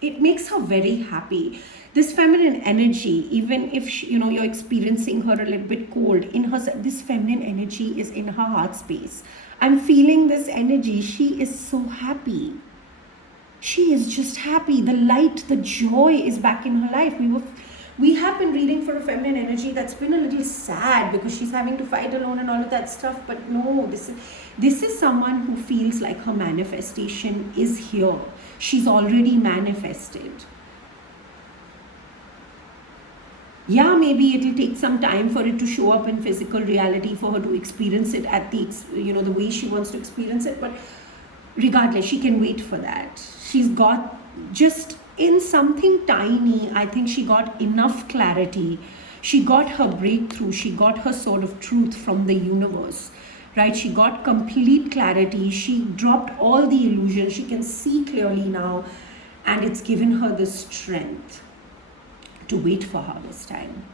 it makes her very happy. This feminine energy, even if you know, you're experiencing her a little bit cold in her, this feminine energy is in her heart space. I'm feeling this energy. She is so happy. She is just happy. The light, the joy is back in her life. We have been reading for a feminine energy that's been a little sad because she's having to fight alone and all of that stuff. But no, this is someone who feels like her manifestation is here. She's already manifested. Yeah, maybe it'll take some time for it to show up in physical reality, for her to experience it at the, you know, the way she wants to experience it. But regardless, she can wait for that. She's got just in something tiny, I think she got enough clarity. She got her breakthrough. She got her sword of truth from the universe, right? She got complete clarity. She dropped all the illusion. She can see clearly now, and it's given her the strength to wait for her this time.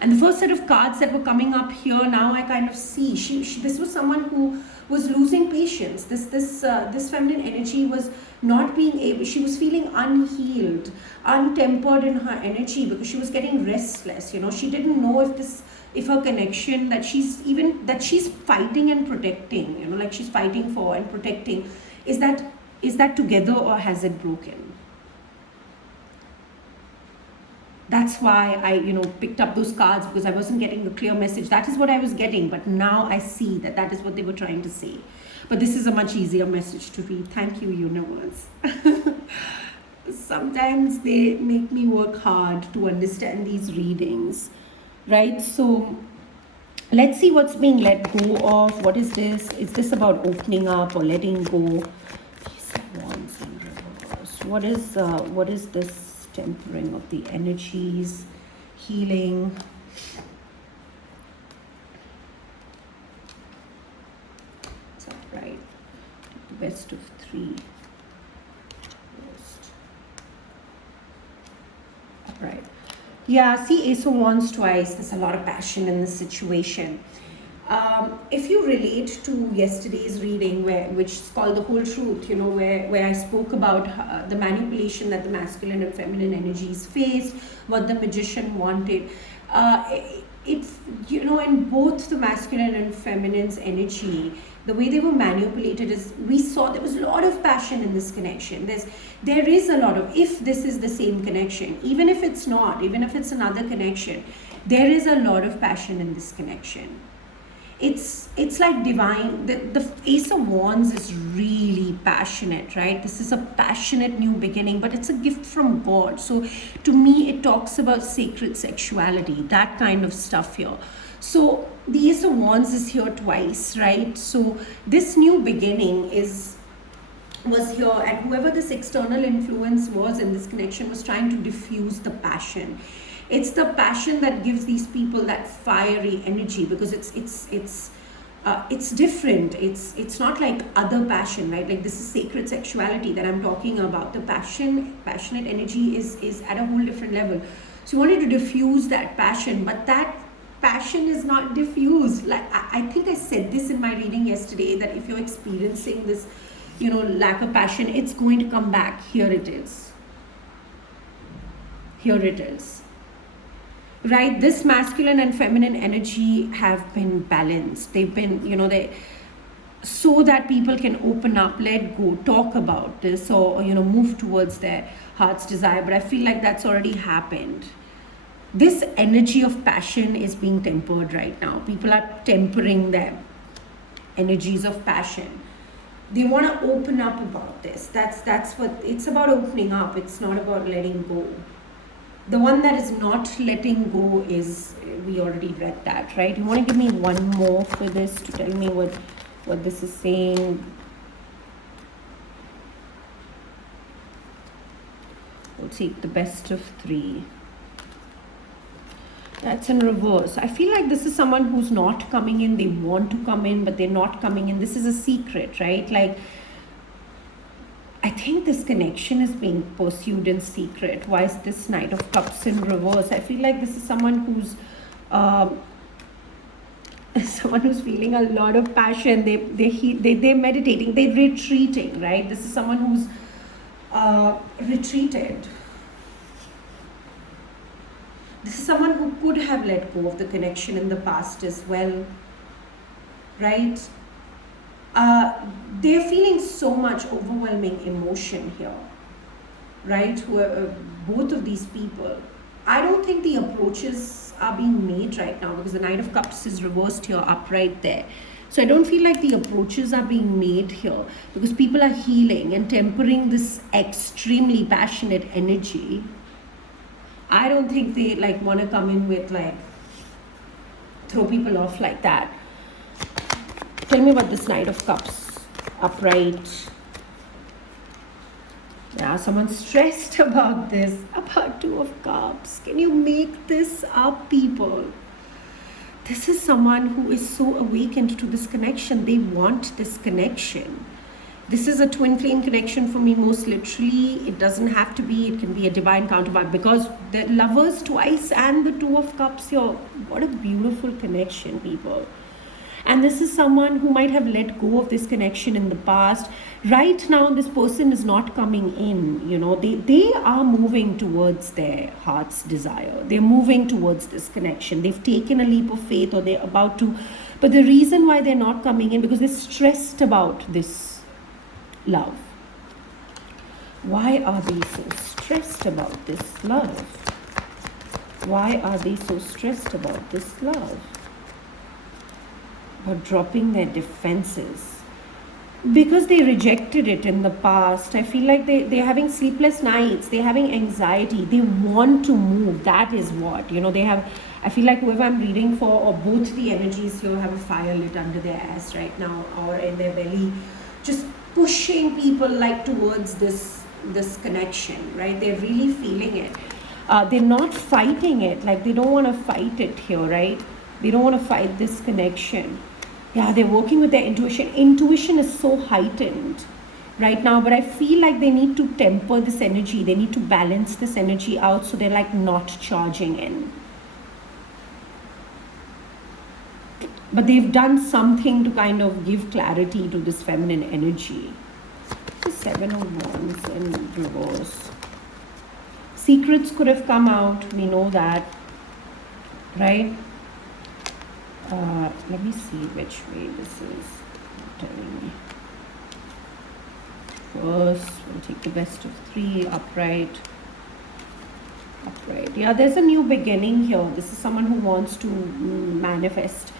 And the first set of cards that were coming up here, now I kind of see this was someone who was losing patience. This feminine energy was not being able. She was feeling unhealed, untempered in her energy because she was getting restless. You know, she didn't know if her connection that she's fighting and protecting. You know, like she's fighting for and protecting. Is that together or has it broken? That's why I, you know, picked up those cards, because I wasn't getting the clear message. That is what I was getting, but now I see that is what they were trying to say. But this is a much easier message to read. Thank you, universe. Sometimes they make me work hard to understand these readings, right? So let's see what's being let go of. What is this? Is this about opening up or letting go? What is this? Tempering of the energies, healing. It's upright. The best of three. Upright. Yeah, see Ace of Wands twice. There's a lot of passion in this situation. If you relate to yesterday's reading, which is called The Whole Truth, you know, where I spoke about the manipulation that the masculine and feminine energies faced, what the magician wanted, you know, in both the masculine and feminine's energy, the way they were manipulated is, we saw there was a lot of passion in this connection. There is a lot of, if this is the same connection, even if it's not, even if it's another connection, there is a lot of passion in this connection. It's like divine. The Ace of Wands is really passionate, right? This is a passionate new beginning, but it's a gift from God. So to me, it talks about sacred sexuality, that kind of stuff here. So the Ace of Wands is here twice, right? So this new beginning was here, and whoever this external influence was in this connection was trying to diffuse the passion. It's the passion that gives these people that fiery energy, because it's different. It's not like other passion, right? Like this is sacred sexuality that I'm talking about. The passionate energy is at a whole different level. So you wanted to diffuse that passion, but that passion is not diffused. Like I think I said this in my reading yesterday, that if you're experiencing this, you know, lack of passion, it's going to come back. Here it is. Here it is. Right, this masculine and feminine energy have been balanced. They've been, you know, so that people can open up, let go, talk about this, or, you know, move towards their heart's desire. But I feel like that's already happened. This energy of passion is being tempered right now. People are tempering their energies of passion. They want to open up about this. That's what it's about, opening up. It's not about letting go. The one that is not letting go is, we already read that, right? You want to give me one more for this to tell me what this is saying? We'll take the best of three. That's in reverse. I feel like this is someone who's not coming in. They want to come in, but they're not coming in. This is a secret, right? Like, I think this connection is being pursued in secret. Why is this Knight of Cups in reverse? I feel like this is someone who's someone who's feeling a lot of passion. They're meditating, they're retreating, right? This is someone who's retreated. This is someone who could have let go of the connection in the past as well, right? They're feeling so much overwhelming emotion here, right? Both of these people. I don't think the approaches are being made right now because the Knight of Cups is reversed here, upright there. So I don't feel like the approaches are being made here because people are healing and tempering this extremely passionate energy. I don't think they like want to come in with like throw people off like that. Tell me about this Knight of Cups, upright. Yeah, someone's stressed about this, about Two of Cups. Can you make this up, people? This is someone who is so awakened to this connection. They want this connection. This is a twin flame connection for me, most literally. It doesn't have to be, it can be a divine counterpart because the Lovers twice and the Two of Cups here. What a beautiful connection, people. And this is someone who might have let go of this connection in the past. Right now, this person is not coming in, you know, they are moving towards their heart's desire. They're moving towards this connection. They've taken a leap of faith or they're about to. But the reason why they're not coming in because they're stressed about this love. Why are they so stressed about this love? Why are they so stressed about this love? About dropping their defenses. Because they rejected it in the past. I feel like they're having sleepless nights. They're having anxiety. They want to move. That is what. You know, they have... I feel like whoever I'm reading for or both the energies here have a fire lit under their ass right now or in their belly. Just pushing people like towards this connection, right? They're really feeling it. They're not fighting it. Like they don't want to fight it here, right? They don't want to fight this connection. Yeah, they're working with their intuition. Intuition is so heightened right now, but I feel like they need to temper this energy. They need to balance this energy out so they're like not charging in. But they've done something to kind of give clarity to this feminine energy. The Seven of Wands in reverse. Secrets could have come out. We know that, right? Let me see which way this is telling me. First, we'll take the best of three, upright. Upright. Yeah, there's a new beginning here. This is someone who wants to manifest,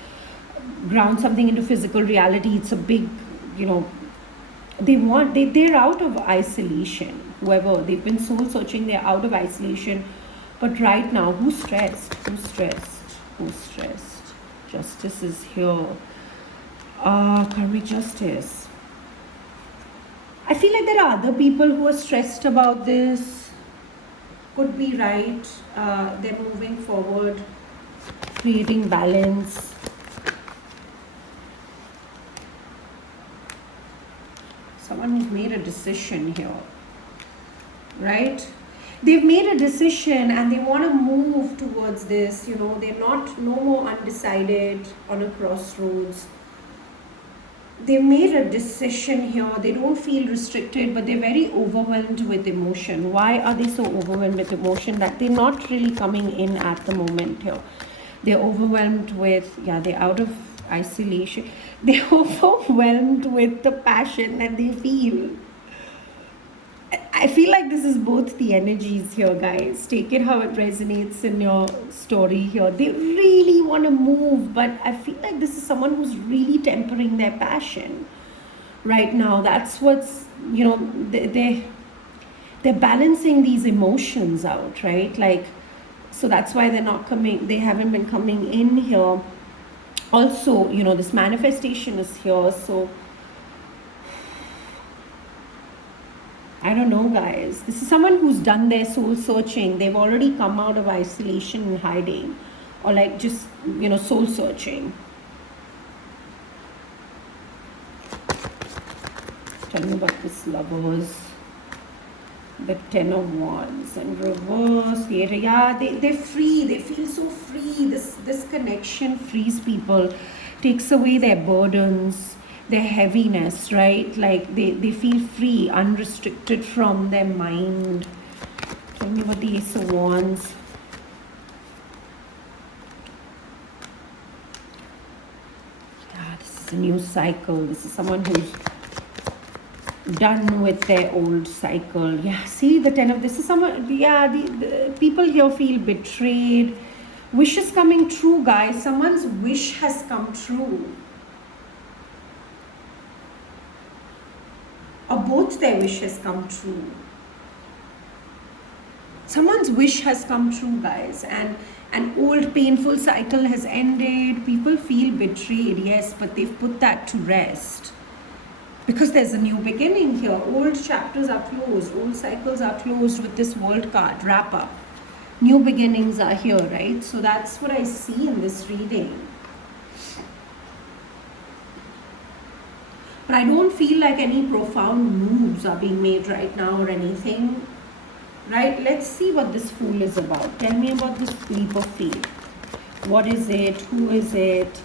ground something into physical reality. It's a big, you know, they're out of isolation. Whoever, they've been soul searching, they're out of isolation. But right now, who's stressed? Who's stressed? Who's stressed? Justice is here. Karmic justice. I feel like there are other people who are stressed about this. Could be right. They're moving forward, creating balance. Someone who's made a decision here, right? They've made a decision and they want to move towards this, you know, they're no more undecided on a crossroads. They made a decision here. They don't feel restricted, but they're very overwhelmed with emotion. Why are they so overwhelmed with emotion? That they're not really coming in at the moment here. They're overwhelmed with, yeah, they're out of isolation. They're overwhelmed with the passion that they feel. I feel like this is both the energies here, guys. Take it how it resonates in your story here. They really want to move, but I feel like this is someone who's really tempering their passion right now. That's what's, you know, they're balancing these emotions out, right? Like, so that's why they're not coming, they haven't been coming in here. Also, you know, this manifestation is here, so I don't know, guys. This is someone who's done their soul searching. They've already come out of isolation and hiding, or like just, you know, soul searching. Tell me about this Lovers. The Ten of Wands and reverse. Yeah, they're free. They feel so free. This connection frees people. takes away their burdens, their heaviness, right? Like they feel free, unrestricted from their mind. Tell me what the Ace of Wands. Yeah, this is a new cycle. This is someone who's done with their old cycle. Yeah, see the 10 of, this is someone, yeah, the people here feel betrayed. Wishes coming true, guys. Someone's wish has come true. Or both their wishes come true. Someone's wish has come true, guys, and an old painful cycle has ended. People feel betrayed, yes, but they've put that to rest. Because there's a new beginning here. Old chapters are closed. Old cycles are closed with this World card. Wrap up. New beginnings are here, right? So that's what I see in this reading. But I don't feel like any profound moves are being made right now or anything. Right? Let's see what this Fool is about. Tell me about this leap of faith. What is it? Who is it?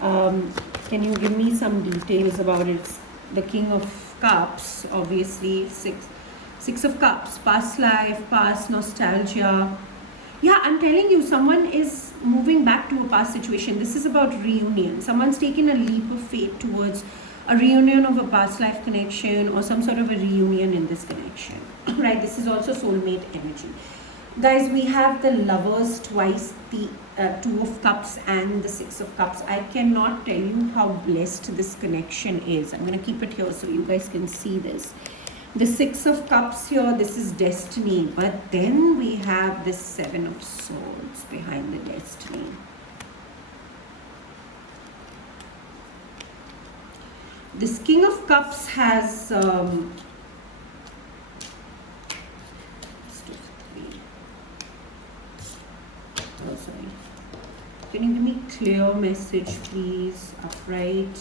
Can you give me some details about it? It's the King of Cups, obviously. Six of Cups. Past life, past nostalgia. Yeah, I'm telling you, someone is moving back to a past situation. This is about reunion. Someone's taken a leap of faith towards a reunion of a past life connection or some sort of a reunion in this connection. Right? This is also soulmate energy. Guys, we have the Lovers twice, the Two of Cups and the Six of Cups. I cannot tell you how blessed this connection is. I'm going to keep it here so you guys can see this. The Six of Cups here, this is destiny. But then we have the Seven of Swords behind the destiny. This King of Cups has... Can you give me clear message, please? Upright.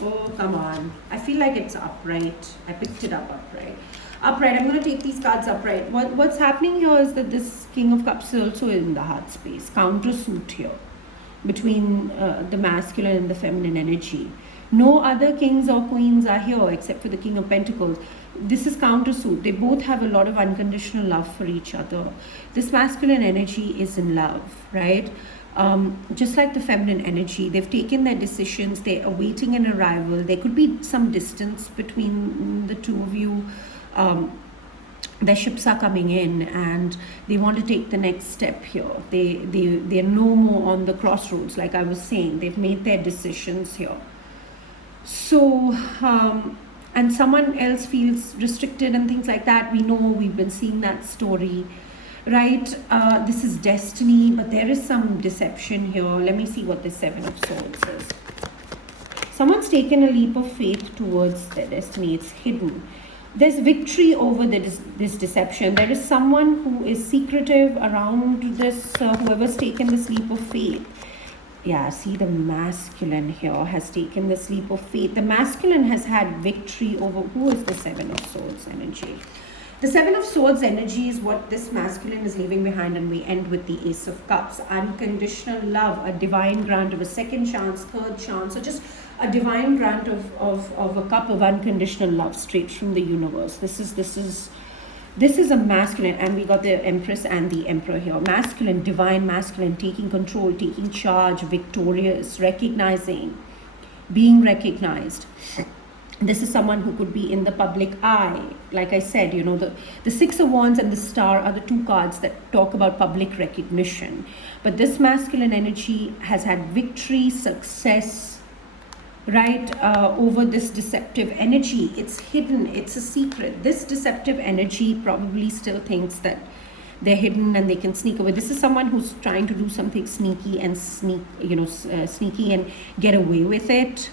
Oh, come on. I feel like it's upright. I picked it up upright. Upright. I'm going to take these cards upright. What's happening here is that this King of Cups is also in the heart space. Countersuit here between the masculine and the feminine energy. No other kings or queens are here except for the King of Pentacles. This is countersuit. They both have a lot of unconditional love for each other. This masculine energy is in love, right? Just like the feminine energy, they've taken their decisions. They're awaiting an arrival. There could be some distance between the two of you. Their ships are coming in and they want to take the next step here. They're no more on the crossroads, like I was saying. They've made their decisions here. So, and someone else feels restricted and things like that. We know, we've been seeing that story, right? This is destiny, but there is some deception here. Let me see what the Seven of Swords is. Someone's taken a leap of faith towards their destiny. It's hidden. There's victory over this deception. There is someone who is secretive around this, whoever's taken this leap of faith. Yeah, see, the masculine here has taken this leap of faith. The masculine has had victory over, who is the Seven of Swords energy? The Seven of Swords energy is what this masculine is leaving behind, and we end with the Ace of Cups. Unconditional love, a divine grant of a second chance, third chance, or just a divine grant of a cup of unconditional love straight from the universe. This is a masculine, and we got the Empress and the Emperor here. Masculine, divine masculine, taking control, taking charge, victorious, recognizing, being recognized. This is someone who could be in the public eye. Like I said, you know, the Six of Wands and the Star are the two cards that talk about public recognition. But this masculine energy has had victory, success, right, over this deceptive energy. It's hidden, it's a secret. This deceptive energy probably still thinks that they're hidden and they can sneak away. This is someone who's trying to do something sneaky and sneaky and get away with it.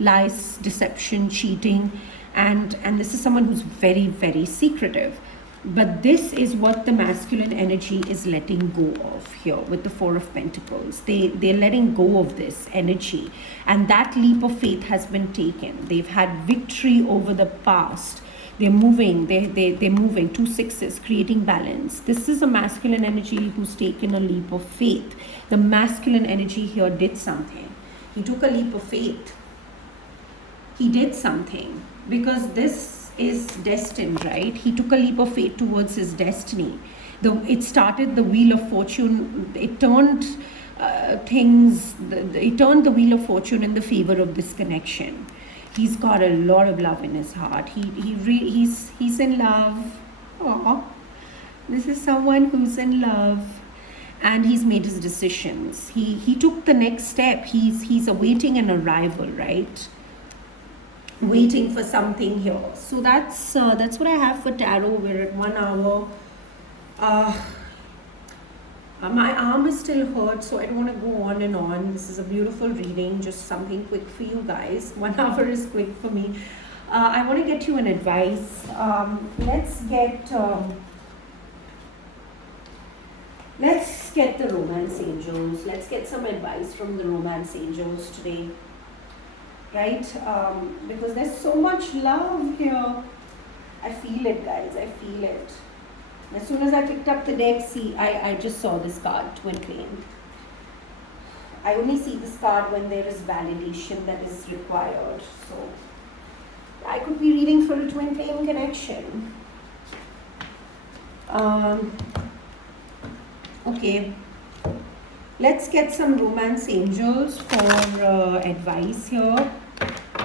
Lies, deception, cheating, and this is someone who's very, very secretive. But this is what the masculine energy is letting go of here with the Four of Pentacles. They're letting go of this energy. And that leap of faith has been taken. They've had victory over the past. They're moving, they're moving. 2 sixes, creating balance. This is a masculine energy who's taken a leap of faith. The masculine energy here did something. He took a leap of faith. He did something, because this is destined, right? He took a leap of faith towards his destiny. It started the wheel of fortune. It turned it turned the wheel of fortune in the favor of this connection. He's got a lot of love in his heart. He's in love. Aww. This is someone who's in love, and he's made his decisions. He took the next step. He's awaiting an arrival, right? Waiting for something here. So that's what I have for tarot. We're at 1 hour. My arm is still hurt, so I don't want to go on and on. This is a beautiful reading, just something quick for you guys. 1 hour is quick for me. I want to get you an advice. Let's get the romance angels. Let's get some advice from the romance angels today. Right? Because there's so much love here. I feel it, guys. I feel it. As soon as I picked up the deck, see, I just saw this card, twin flame. I only see this card when there is validation that is required. So, I could be reading for a twin flame connection. Okay. Let's get some romance angels for advice here.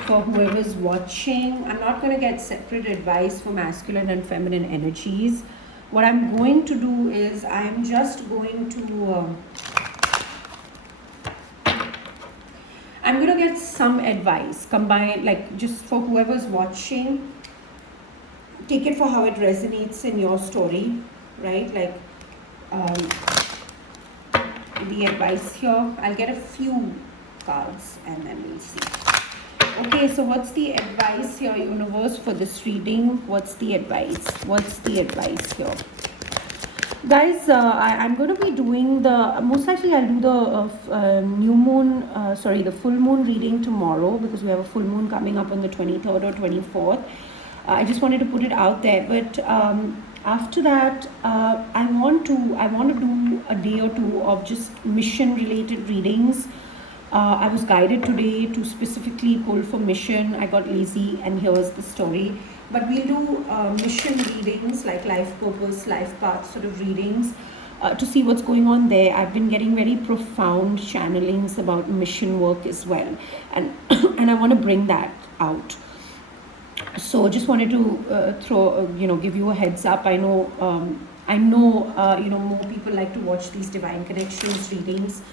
For whoever's watching, I'm not going to get separate advice for masculine and feminine energies. What I'm going to do is I'm just going to get some advice combined, like just for whoever's watching. Take it for how it resonates in your story, right? Like the advice here. I'll get a few cards and then we'll see. Okay, so what's the advice here, universe, for this reading? What's the advice? What's the advice here? Guys, I'm going to be doing most likely I'll do the new moon, the full moon reading tomorrow, because we have a full moon coming up on the 23rd or 24th. I just wanted to put it out there, but after that, I want to do a day or two of just mission related readings. I was guided today to specifically pull for mission. I got lazy, and here's the story. But we'll do mission readings, like life purpose, life path sort of readings, to see what's going on there. I've been getting very profound channelings about mission work as well, and and I want to bring that out. So just wanted to give you a heads up. I know more people like to watch these divine connections readings.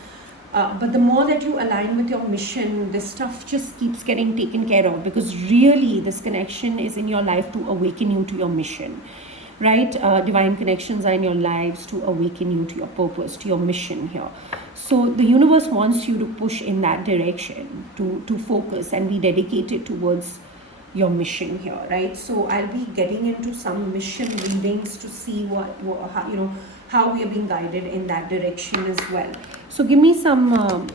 But the more that you align with your mission, this stuff just keeps getting taken care of, because really this connection is in your life to awaken you to your mission, right? Divine connections are in your lives to awaken you to your purpose, to your mission here. So the universe wants you to push in that direction, to focus and be dedicated towards your mission here, right? So I'll be getting into some mission readings to see how we are being guided in that direction as well. So give me some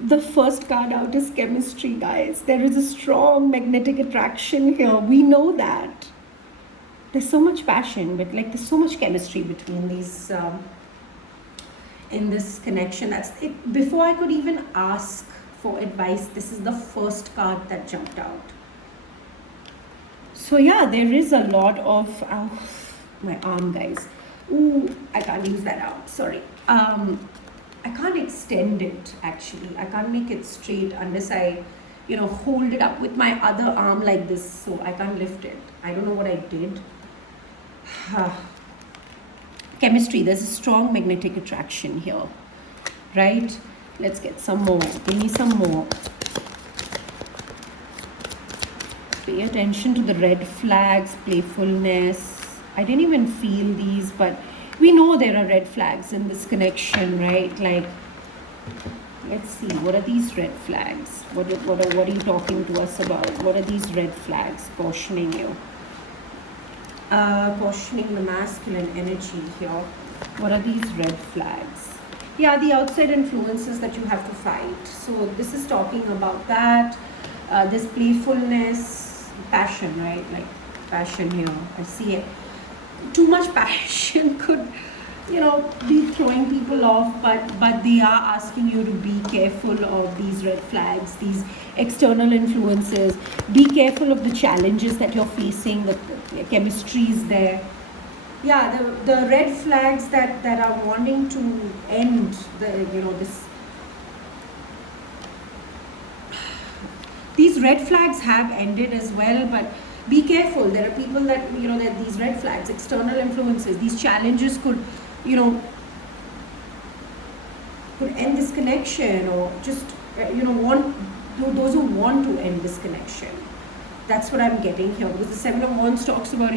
the first card out is chemistry, guys. There is a strong magnetic attraction here. We know that. There's so much passion, but like there's so much chemistry between these in this connection. That's it. Before I could even ask for advice, this is the first card that jumped out. So yeah, there is a lot of my arm, guys. Ooh, I can't use that out. Sorry. I can't extend it, actually. I can't make it straight unless I, hold it up with my other arm like this. So I can't lift it. I don't know what I did. Chemistry. There's a strong magnetic attraction here, right? Let's get some more. Give me some more. Pay attention to the red flags, playfulness. I didn't even feel these, but we know there are red flags in this connection, right? Like, let's see, what are these red flags? What are you talking to us about? What are these red flags cautioning you? Cautioning the masculine energy here. What are these red flags? Yeah, the outside influences that you have to fight. So this is talking about that. This playfulness, passion, right? Like passion here. I see it. Too much passion could, be throwing people off, but they are asking you to be careful of these red flags, these external influences. Be careful of the challenges that you're facing. The chemistry is there. Yeah, the red flags that are wanting to end this. These red flags have ended as well, but be careful. There are people that that these red flags, external influences, these challenges could end this connection, or just want those who want to end this connection. That's what I'm getting here, because the Seven of Wands talks about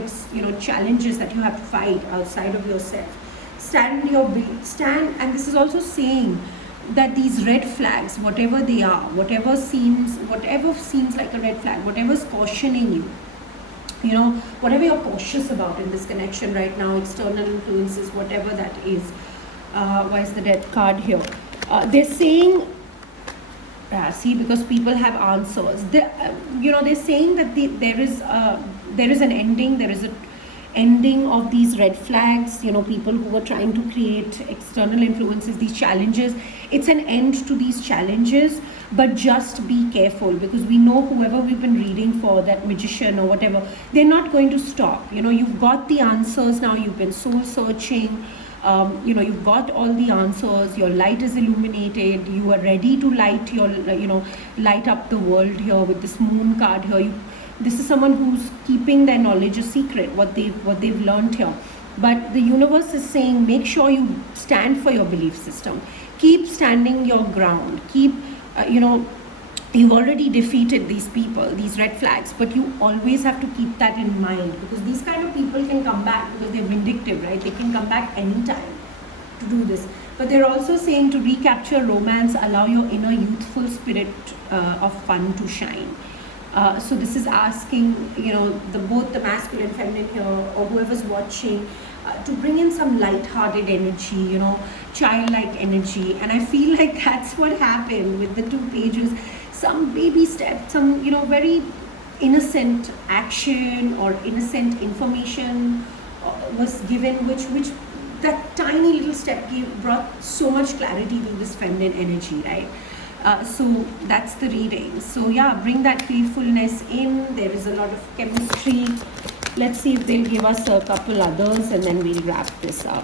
challenges that you have to fight outside of yourself. Stand, and this is also saying that these red flags, whatever they are, whatever seems like a red flag, whatever's cautioning you, whatever you're cautious about in this connection right now, external influences, whatever that is. Why is the Death card here? They're saying, see, because people have answers. They're saying that there is an ending. There is a ending of these red flags. People who are trying to create external influences, these challenges. It's an end to these challenges, but just be careful, because we know whoever we've been reading for, that magician or whatever, they're not going to stop. You've got the answers now. You've been soul searching. You've got all the answers. Your light is illuminated. You are ready to light light up the world here with this Moon card here. This is someone who's keeping their knowledge a secret, what they've learned here. But the universe is saying, make sure you stand for your belief system. Keep standing your ground. Keep, you've already defeated these people, these red flags, but you always have to keep that in mind, because these kind of people can come back, because they're vindictive, right? They can come back anytime to do this. But they're also saying to recapture romance, allow your inner youthful spirit of fun to shine. So this is asking, both the masculine, feminine here, or whoever's watching, to bring in some light-hearted energy, childlike energy. And I feel like that's what happened with the 2 pages. Some baby steps, some, very innocent action or innocent information was given, which that tiny little step brought so much clarity to this feminine energy, right? So that's the reading. So yeah, bring that playfulness in. There is a lot of chemistry. Let's see if they'll give us a couple others, and then we'll wrap this up.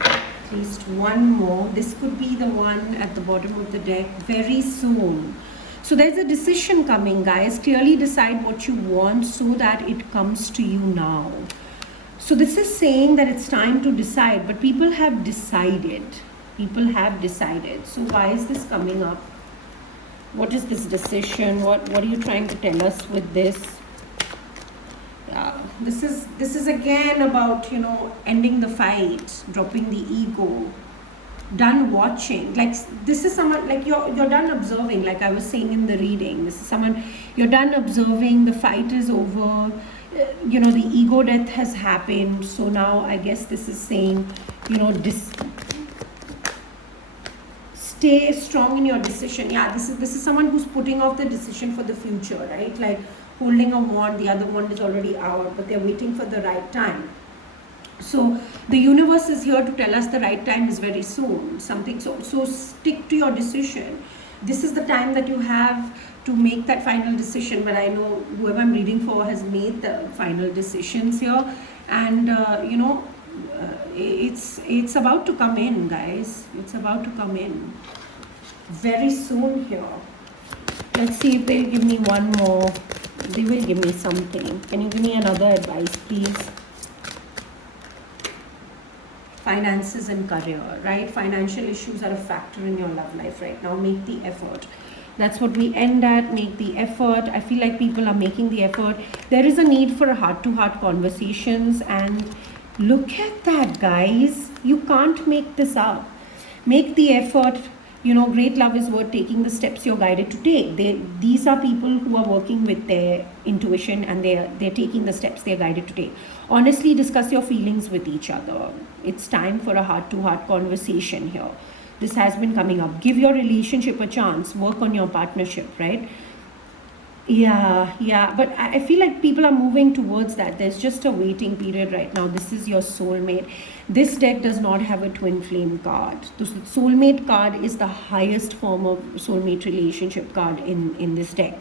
At least one more. This could be the one at the bottom of the deck. Very soon. So there's a decision coming, guys. Clearly decide what you want so that it comes to you now. So this is saying that it's time to decide, but people have decided. People have decided. So why is this coming up? What is this decision? What are you trying to tell us with this? This is again about, ending the fight, dropping the ego, done watching. Like, this is someone, like, you're done observing, like I was saying in the reading. This is someone, you're done observing, the fight is over, the ego death has happened. So now I guess this is saying, stay strong in your decision. Yeah, this is someone who's putting off the decision for the future, right? Like holding a wand, the other wand is already out, but they're waiting for the right time. So the universe is here to tell us the right time is very soon. So stick to your decision. This is the time that you have to make that final decision. But I know whoever I'm reading for has made the final decisions here, and it's about to come in, guys. It's about to come in very soon here. Let's see if they'll give me one more. They will give me something. Can you give me another advice, please? Finances and career, right? Financial issues are a factor in your love life right now. Make the effort. That's what we end at. Make the effort. I feel like people are making the effort. There is a need for heart-to-heart conversations, and look at that, guys. You can't make this up. Make the effort. Great love is worth taking the steps you're guided to take. These are people who are working with their intuition, and they're taking the steps they're guided to take. Honestly, discuss your feelings with each other. It's time for a heart-to-heart conversation here. this has been coming up. Give your relationship a chance. Work on your partnership, right? Yeah, but I feel like people are moving towards that. There's just a waiting period right now. This is your soulmate. This deck does not have a twin flame card. The soulmate card is the highest form of soulmate relationship card in this deck.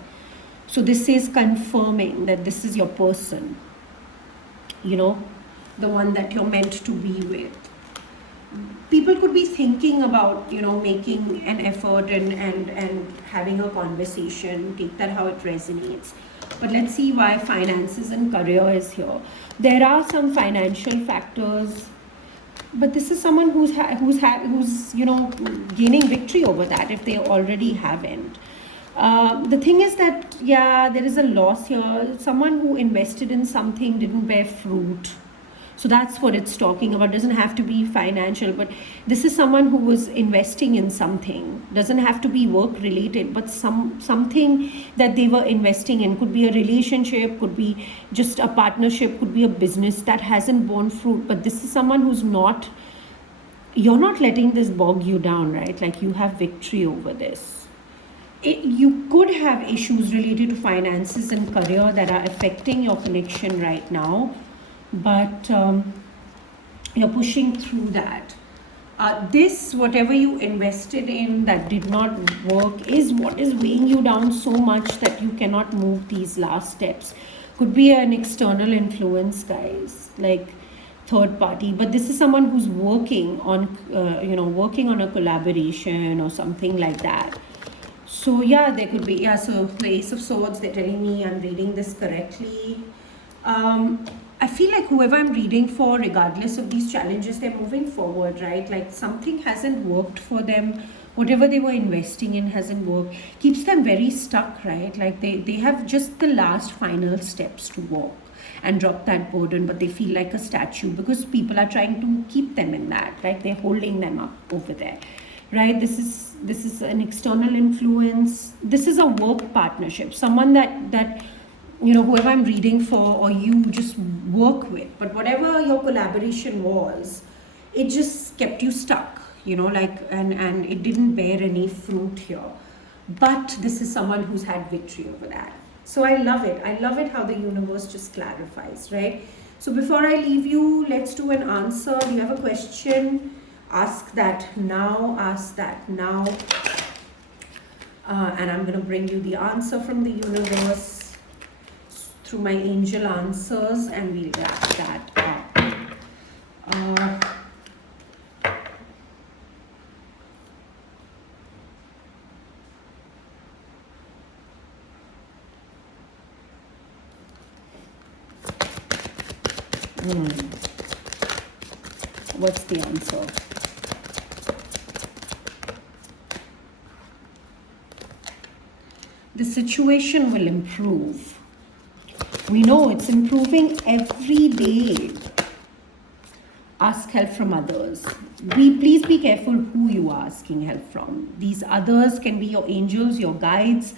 So this is confirming that this is your person, you know, the one that you're meant to be with. People could be thinking about, you know, making an effort and having a conversation. Take that how it resonates. But let's see why finances and career is here. There are some financial factors, but this is someone who's you know, gaining victory over that if they already haven't. The thing is that, yeah, there is a loss here. Someone who invested in something didn't bear fruit. So that's what it's talking about. Doesn't have to be financial, but this is someone who was investing in something. Doesn't have to be work related, but something that they were investing in. Could be a relationship, could be just a partnership, could be a business that hasn't borne fruit. But this is someone who's not, you're not letting this bog you down, right? Like you have victory over this. You could have issues related to finances and career that are affecting your connection right now, but you're pushing through that. This, whatever you invested in that did not work, is what is weighing you down so much that you cannot move these last steps. Could be an external influence, guys, like third party, but this is someone who's working on, you know, working on a collaboration or something like that. So yeah, there could be, yeah, so the Ace of Swords, they're telling me I'm reading this correctly. I feel like whoever I'm reading for, regardless of these challenges, they're moving forward, right? Like something hasn't worked for them. Whatever they were investing in hasn't worked. Keeps them very stuck, right? Like they have just the last final steps to walk and drop that burden, but they feel like a statue because people are trying to keep them in that, right? They're holding them up over there. Right, this is an external influence. This is a work partnership, someone that you know, whoever I'm reading for or you just work with, but whatever your collaboration was, it just kept you stuck, you know, like, and it didn't bear any fruit here. But this is someone who's had victory over that. So I love it how the universe just clarifies, right? So before I leave you, let's do an answer. Do you have a question? Ask that now, and I'm going to bring you the answer from the universe through my angel answers, and we'll wrap that up. What's the answer? The situation will improve. We know it's improving every day. Ask help from others. Please be careful who you are asking help from. These others can be your angels, your guides.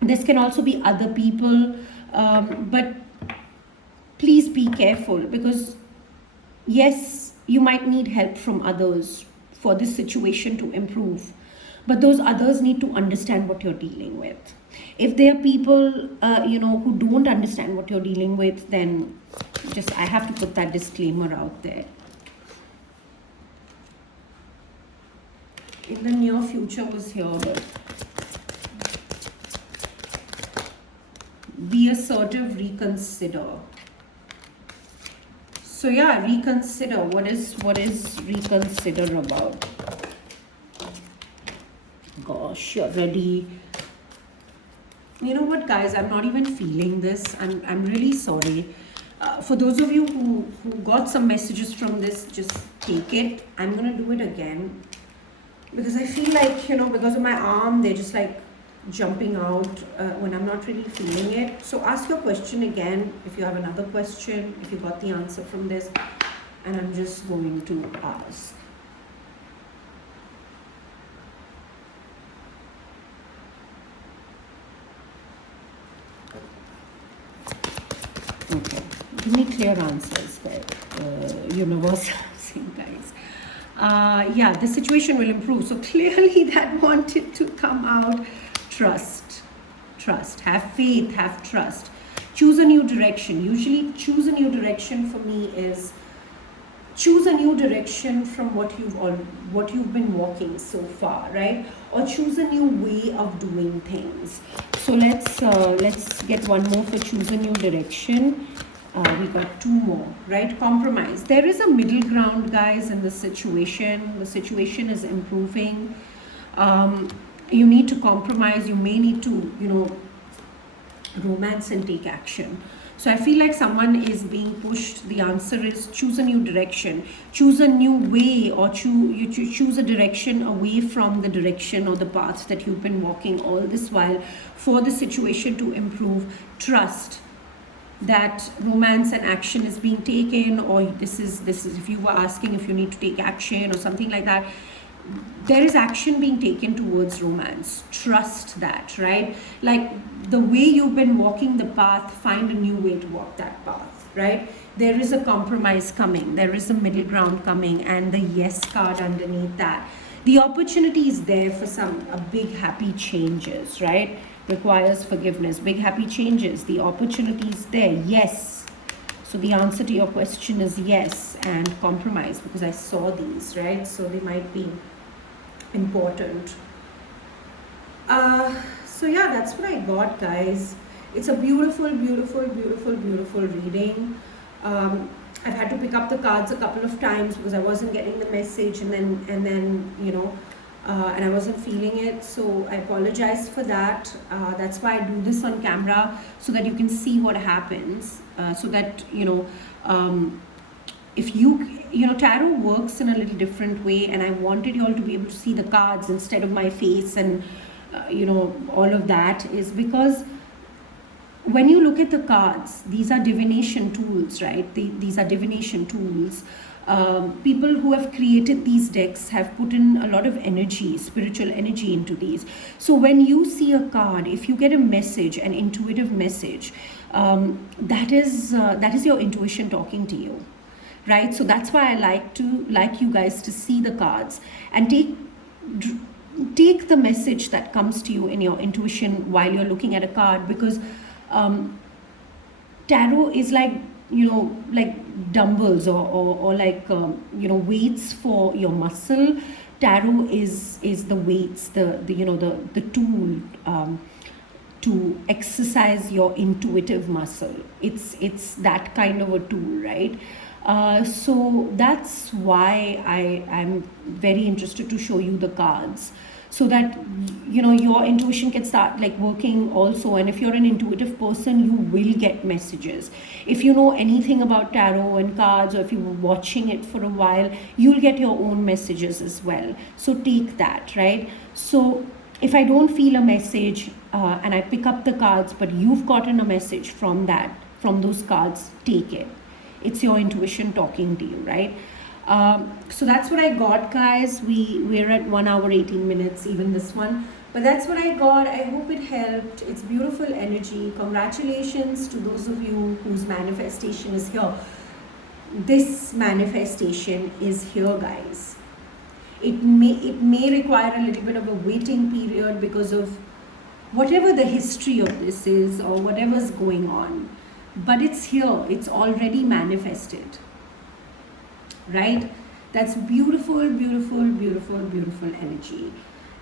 This can also be other people. But please be careful because yes, you might need help from others for this situation to improve. But those others need to understand what you're dealing with. If there are people, you know, who don't understand what you're dealing with, then just, I have to put that disclaimer out there. In the near future was here, but be assertive, reconsider. So yeah, reconsider. What is reconsider about? Gosh, you're ready. You know what, guys? I'm not even feeling this. I'm really sorry. For those of you who got some messages from this, just take it. I'm gonna do it again because I feel like, you know, because of my arm, they're just like jumping out when I'm not really feeling it. So ask your question again if you have another question, if you got the answer from this, and I'm just going to ask. Okay, give me clear answers, guys. Universe, guys. Yeah, the situation will improve. So clearly that wanted to come out. Trust, have faith, have trust. Choose a new direction. Usually choose a new direction for me is choose a new direction from what you've been walking so far, right? Or choose a new way of doing things. So let's get one more for choose a new direction. We got two more, right? Compromise. There is a middle ground, guys, in the situation. The situation is improving. You need to compromise. You may need to, romance and take action. So I feel like someone is being pushed. The answer is choose a new direction, choose a new way, or choose a direction away from the direction or the path that you've been walking all this while for the situation to improve. Trust that romance and action is being taken, or this is if you were asking if you need to take action or something like that, there is action being taken towards romance. Trust that, right? Like the way you've been walking the path, find a new way to walk that path, right? There is a compromise coming, there is a middle ground coming, and the yes card underneath that. The opportunity is there for a big happy changes, right? Requires forgiveness, big happy changes. The opportunity is there, yes. So the answer to your question is yes, and compromise, because I saw these, right? So they might be important. So yeah, that's what I got, guys. It's a beautiful reading. I've had to pick up the cards a couple of times because I wasn't getting the message, and then and I wasn't feeling it, so I apologize for that. That's why I do this on camera, so that you can see what happens, so that if tarot works in a little different way, and I wanted you all to be able to see the cards instead of my face and all of that, is because when you look at the cards, these are divination tools, right? These are divination tools. People who have created these decks have put in a lot of energy, spiritual energy into these. So when you see a card, if you get a message, an intuitive message, that is your intuition talking to you, right? So that's why I like you guys to see the cards and take the message that comes to you in your intuition while you're looking at a card, because tarot is like dumbbells or like weights for your muscle. Tarot is the weights, the tool to exercise your intuitive muscle. It's that kind of a tool, right? So that's why I'm very interested to show you the cards, so that your intuition can start like working also. And if you're an intuitive person, you will get messages. If you know anything about tarot and cards, or if you were watching it for a while, you'll get your own messages as well. So take that, right? So if I don't feel a message and I pick up the cards, but you've gotten a message from those cards, take it. It's your intuition talking to you, right? So that's what I got, guys. We're at 1 hour 18 minutes, even this one, but that's what I got. I hope it helped. It's beautiful energy. Congratulations to those of you whose manifestation is here. This manifestation is here, guys. It may require a little bit of a waiting period because of whatever the history of this is or whatever's going on, but it's here. It's already manifested, right? That's beautiful energy.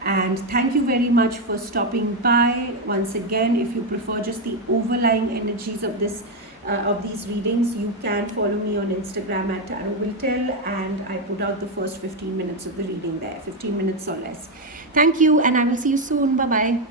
And thank you very much for stopping by. Once again, if you prefer just the overlying energies of this of these readings, you can follow me on Instagram at Tarot Will Tell, and I put out the first 15 minutes of the reading there, 15 minutes or less. Thank you, and I will see you soon. Bye bye.